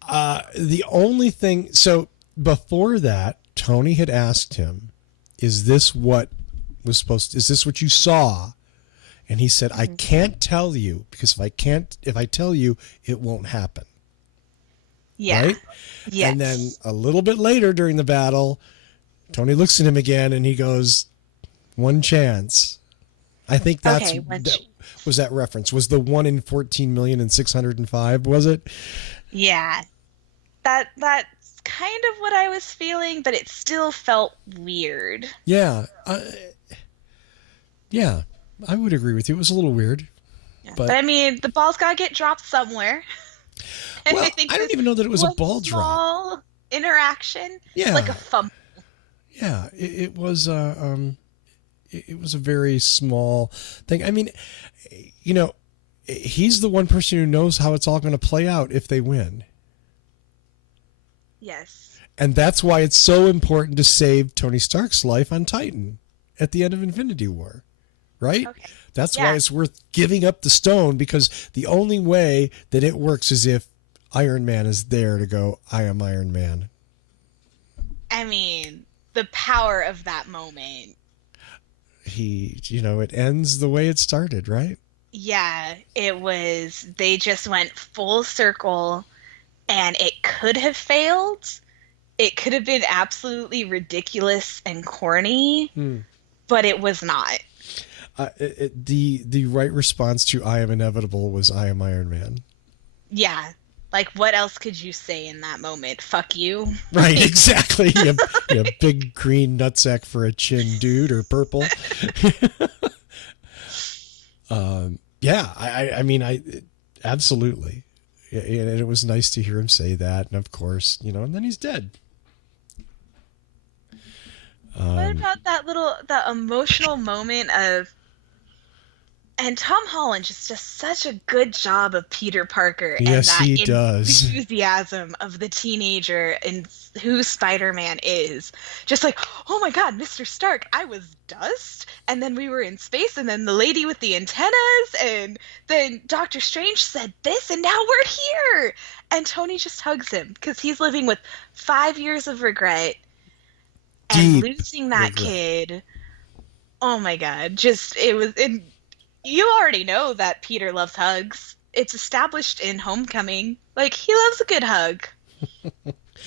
The only thing, so before that, Tony had asked him, "Is this what was supposed to, is this what you saw?" And he said, "I can't tell you because if I tell you, it won't happen." Yeah. Right? Yes. And then a little bit later during the battle, Tony looks at him again and he goes, "One chance." I think that's Okay, that was that reference. Was the 1 in 14,605, was it? Yeah. That's kind of what I was feeling, but it still felt weird. Yeah. Yeah. I would agree with you. It was a little weird. Yeah. But I mean, the ball's got to get dropped somewhere. And well, I think I don't this even know that it was a one ball drop. small interaction, Yeah. like a fumble. Yeah, it was it was a very small thing. I mean, you know, he's the one person who knows how it's all going to play out if they win. Yes. And that's why it's so important to save Tony Stark's life on Titan at the end of Infinity War, right? Okay. That's Yeah. why it's worth giving up the stone, because the only way that it works is if Iron Man is there to go, "I am Iron Man." I mean, the power of that moment. It ends the way it started, right? Yeah, it was, they just went full circle and it could have failed. It could have been absolutely ridiculous and corny, but it was not. The right response to "I am inevitable" was "I am Iron Man." Yeah. Like, what else could you say in that moment? Fuck you. Right, exactly. You big green nutsack for a chin, dude, or purple. Yeah, I mean, absolutely. And it was nice to hear him say that, and of course, and then he's dead. What about that emotional moment of, and Tom Holland just does such a good job of Peter Parker, Yes, and that he does. enthusiasm of the teenager and who Spider-Man is. Just like, "Oh my God, Mr. Stark, I was dust, and then we were in space, and then the lady with the antennas, and then Doctor Strange said this, and now we're here." And Tony just hugs him because he's living with 5 years of regret and Deep losing that regret. kid. Oh my God, just it was. You already know that Peter loves hugs. It's established in Homecoming. Like, he loves a good hug.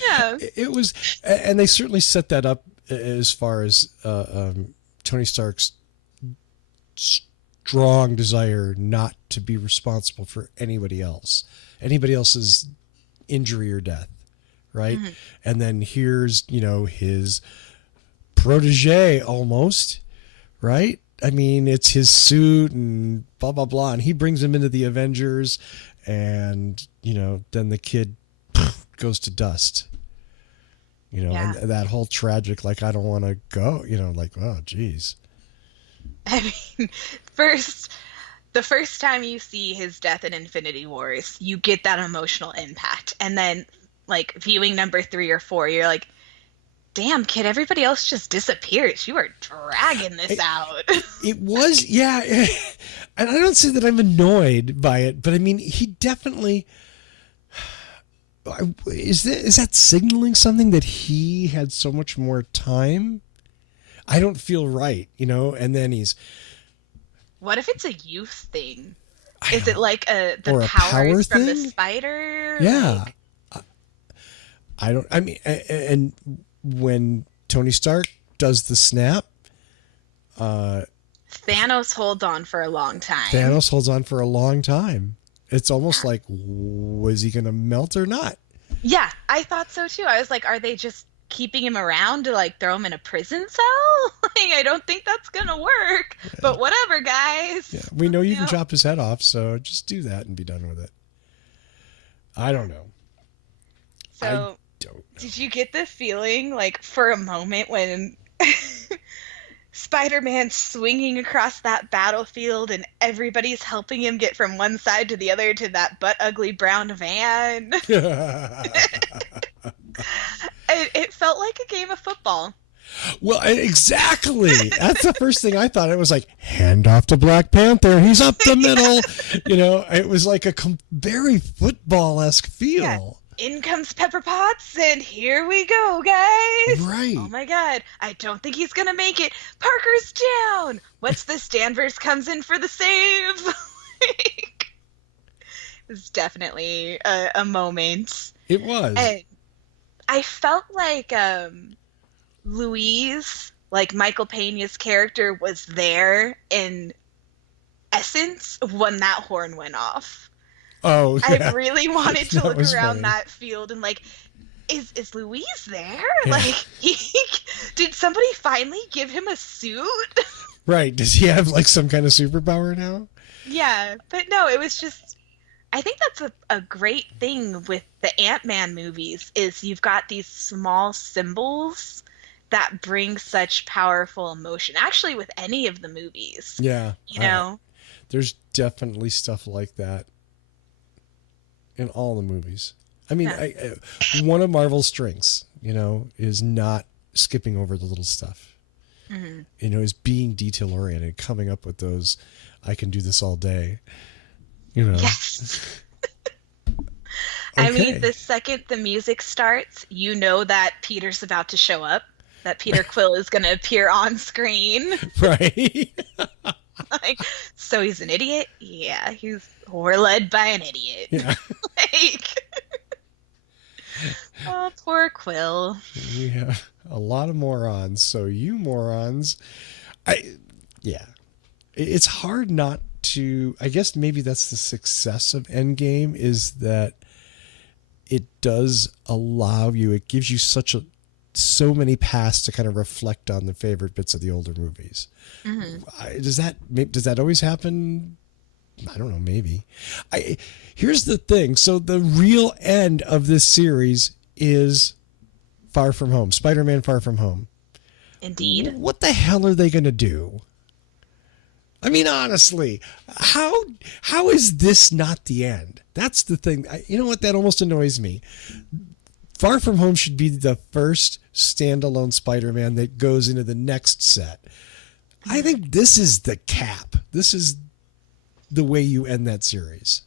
Yeah. It was, and they certainly set that up as far as Tony Stark's strong desire not to be responsible for anybody else's injury or death, right? Mm-hmm. And then here's his protege almost, right? I mean, it's his suit and blah blah blah, and he brings him into the Avengers, and then the kid goes to dust. Yeah. And that whole tragic, like, "I don't want to go," like, oh geez. I mean, the first time you see his death in Infinity Wars, you get that emotional impact. And then, like, viewing number 3 or 4, you're like, "Damn, kid, everybody else just disappears. You are dragging this out." It was, yeah. And I don't say that I'm annoyed by it, but I mean, he definitely, is that signaling something that he had so much more time? I don't feel right, and then he's, What if it's a youth thing? Is it like Or the a power powers from the thing? spider? yeah. Like, I mean, and when Tony Stark does the snap, Thanos holds on for a long time. Thanos holds on for a long time. It's almost like, was he going to melt or not? Yeah, I thought so too. I was like, are they just keeping him around to, like, throw him in a prison cell? Like, I don't think that's gonna work. Yeah. But whatever, guys. Yeah, we know you can chop his head off, so just do that and be done with it. I don't know. So, I don't know. Did you get the feeling, like, for a moment when Spider-Man's swinging across that battlefield and everybody's helping him get from one side to the other to that butt-ugly brown van? It felt like a game of football. Well, exactly. That's the first thing I thought. It was like, hand off to Black Panther. He's up the middle. It was like a very football-esque Yeah. feel. In comes Pepper Potts, and here we go, guys. Right. Oh my God. I don't think he's going to make it. Parker's down. What's this? Danvers comes in for the save. Like, it was definitely a moment. It was. And I felt like Louise, like Michael Pena's character, was there in essence when that horn went off. Oh, yeah. I really wanted to look around funny. that field and like, is Louise there? Yeah. Like, did somebody finally give him a suit? Right. Does he have like some kind of superpower now? Yeah, but no, it was just, I think that's a great thing with the Ant-Man movies is you've got these small symbols that bring such powerful emotion. Actually, with any of the movies. Yeah. There's definitely stuff like that in all the movies. I mean, Yeah. one of Marvel's strengths, is not skipping over the little stuff. Mm-hmm. Is being detail oriented, coming up with those. I can do this all day. Yes. I mean, the second the music starts, you know that Peter's about to show up, that Peter Quill is going to appear on screen. Right. Like, so he's an idiot? Yeah, we're led by an idiot. Yeah. Like, oh, poor Quill. We have a lot of morons. So you morons, it's hard not to. I guess maybe that's the success of Endgame is that it does allow you. It gives you so many paths to kind of reflect on the favorite bits of the older movies. Mm-hmm. Does that always happen? I don't know. Maybe. Here's the thing. So the real end of this series is Far From Home. Spider-Man Far From Home. Indeed. What the hell are they going to do? I mean, honestly, how is this not the end? That's the thing. You know what? That almost annoys me. Far From Home should be the first standalone Spider-Man that goes into the next set. I think this is the cap. This is the way you end that series.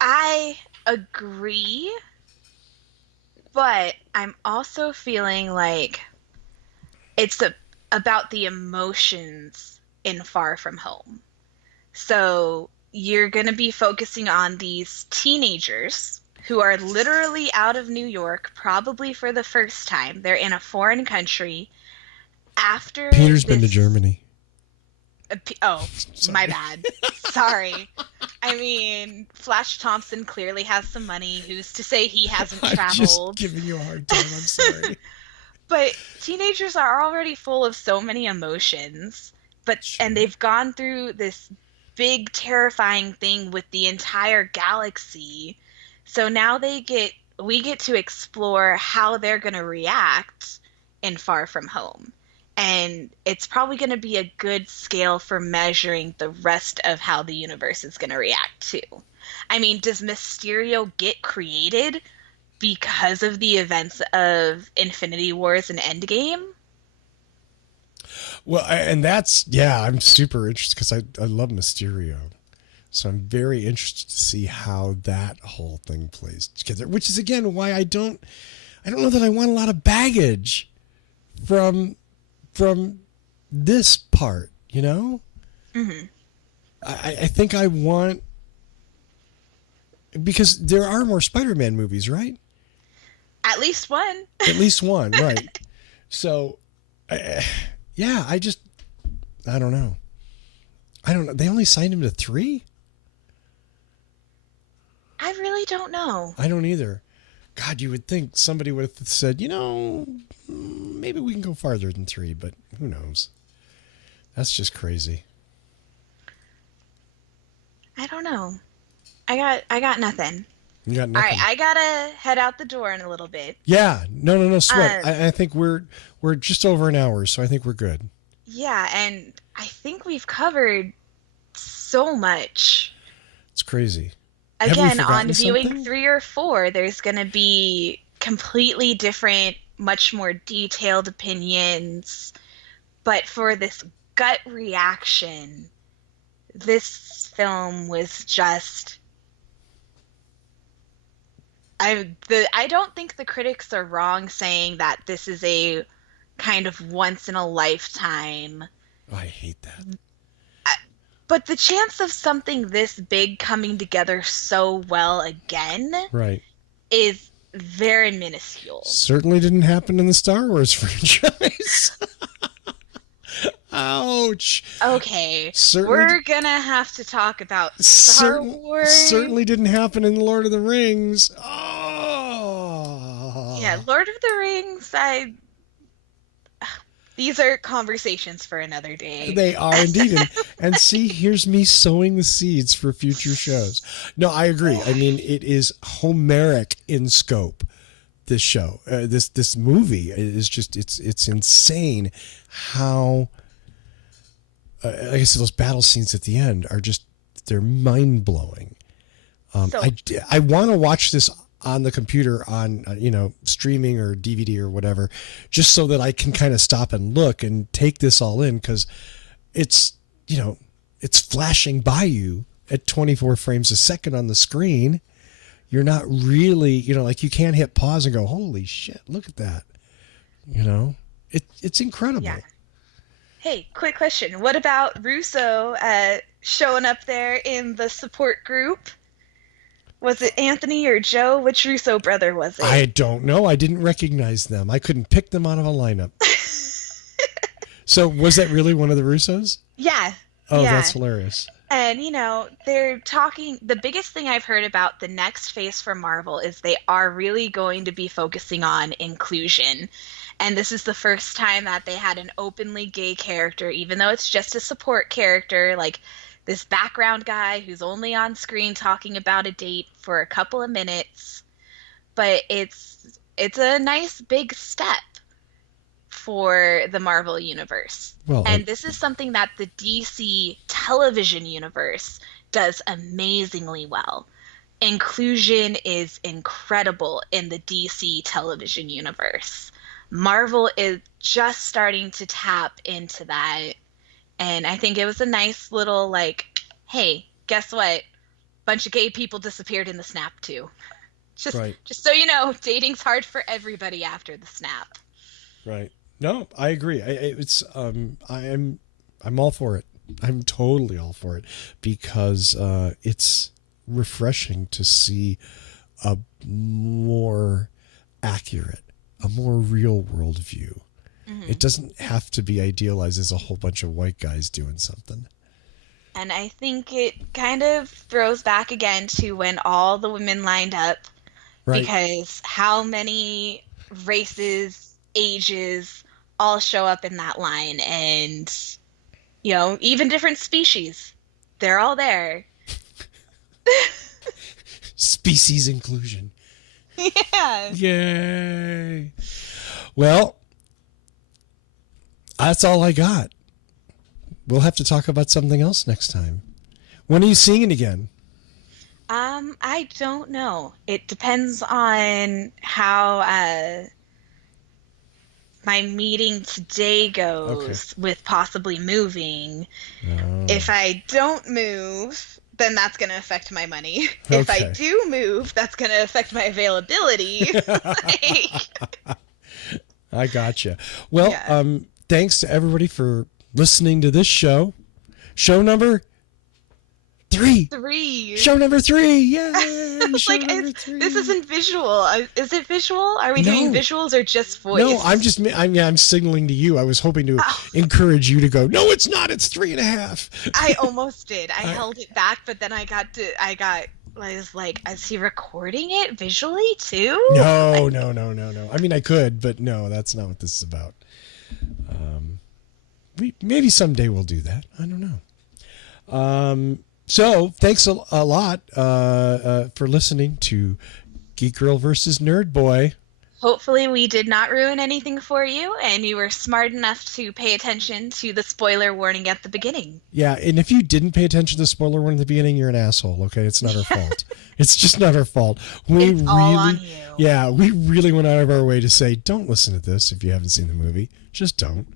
I agree, but I'm also feeling like it's about the emotions in Far From Home. So you're going to be focusing on these teenagers who are literally out of New York, probably for the first time. They're in a foreign country. After Peter's been to Germany. Oh, my bad. Sorry. I mean, Flash Thompson clearly has some money. Who's to say he hasn't I'm traveled? just giving you a hard time. I'm sorry. But teenagers are already full of so many emotions. And they've gone through this big, terrifying thing with the entire galaxy. So now we get to explore how they're going to react in Far From Home. And it's probably going to be a good scale for measuring the rest of how the universe is going to react too. I mean, does Mysterio get created because of the events of Infinity Wars and Endgame? Well, and I'm super interested because I love Mysterio. So I'm very interested to see how that whole thing plays together, which is again why I don't know that I want a lot of baggage from this part, Mm-hmm. I think I want, because there are more Spider-Man movies, right? At least one. At least one, right? So, yeah, I don't know. They only signed him to 3? I really don't know. I don't either. God, you would think somebody would have said, maybe we can go farther than 3, but who knows? That's just crazy. I don't know. I got nothing. You got nothing. All right, I gotta head out the door in a little bit. Yeah, no sweat. I think we're just over an hour, so I think we're good. Yeah, and I think we've covered so much. It's crazy. Again, Have we on forgotten viewing something? 3 or 4, there's gonna be completely different, much more detailed opinions. But for this gut reaction, this film was just I don't think the critics are wrong saying that this is a kind of once in a lifetime. I hate that. But the chance of something this big coming together so well again Right. is very minuscule. Certainly didn't happen in the Star Wars franchise. Ouch. Okay, Certainly we're gonna have to talk about Star Wars. Certainly didn't happen in Lord of the Rings. Oh. Yeah, Lord of the Rings, these are conversations for another day. They are indeed. And see, here's me sowing the seeds for future shows. No, I agree. I mean, it is Homeric in scope, this show. This movie is just, it's insane how, like I said, those battle scenes at the end are just, they're mind-blowing. I want to watch this on the computer on, streaming or DVD or whatever, just so that I can kind of stop and look and take this all in, because it's, it's flashing by you at 24 frames a second on the screen. You're not really, like you can't hit pause and go, holy shit, look at that. It's incredible. Yeah. Hey, quick question. What about Russo showing up there in the support group? Was it Anthony or Joe? Which Russo brother was it? I don't know. I didn't recognize them. I couldn't pick them out of a lineup. So was that really one of the Russos? Yeah. Oh, yeah. That's hilarious. And, they're talking, the biggest thing I've heard about the next phase for Marvel is they are really going to be focusing on inclusion. And this is the first time that they had an openly gay character, even though it's just a support character, like this background guy who's only on screen talking about a date for a couple of minutes. But it's a nice big step for the Marvel universe. Well, and this is something that the DC television universe does amazingly well. Inclusion is incredible in the DC television universe. Marvel is just starting to tap into that. And I think it was a nice little, hey, guess what? Bunch of gay people disappeared in the snap too. Just so you know, dating's hard for everybody after the snap. Right. No, I agree. I'm all for it. I'm totally all for it, because it's refreshing to see a more accurate, a more real world view. Mm-hmm. It doesn't have to be idealized as a whole bunch of white guys doing something. And I think it kind of throws back again to when all the women lined up, because how many races, ages, all show up in that line, and even different species, they're all there. Species inclusion. Yeah. Yay. Well, that's all I got. We'll have to talk about something else next time. When are you seeing it again? I don't know. It depends on how my meeting today goes with possibly moving. Oh. If I don't move, then that's going to affect my money. Okay. If I do move, that's going to affect my availability. I gotcha. Well, thanks to everybody for listening to this show. Show number 3. Show number 3. Yay! Show number 3. This isn't visual. Is it visual? Are we doing visuals or just voice? No, I'm signaling to you. I was hoping to encourage you to go, no, it's not. It's 3.5. I almost did. I held it back, but then I was like, is he recording it visually too? No. I mean, I could, but no, that's not what this is about. Maybe someday we'll do that. I don't know. So thanks a lot for listening to Geek Girl versus Nerd Boy. Hopefully we did not ruin anything for you, and you were smart enough to pay attention to the spoiler warning at the beginning. Yeah, and if you didn't pay attention to the spoiler warning at the beginning, you're an asshole, okay? It's not our fault. It's just not our fault. It's all on you. Yeah, we really went out of our way to say, don't listen to this if you haven't seen the movie. Just don't.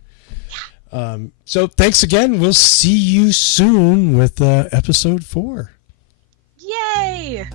So thanks again. We'll see you soon with episode 4. Yay!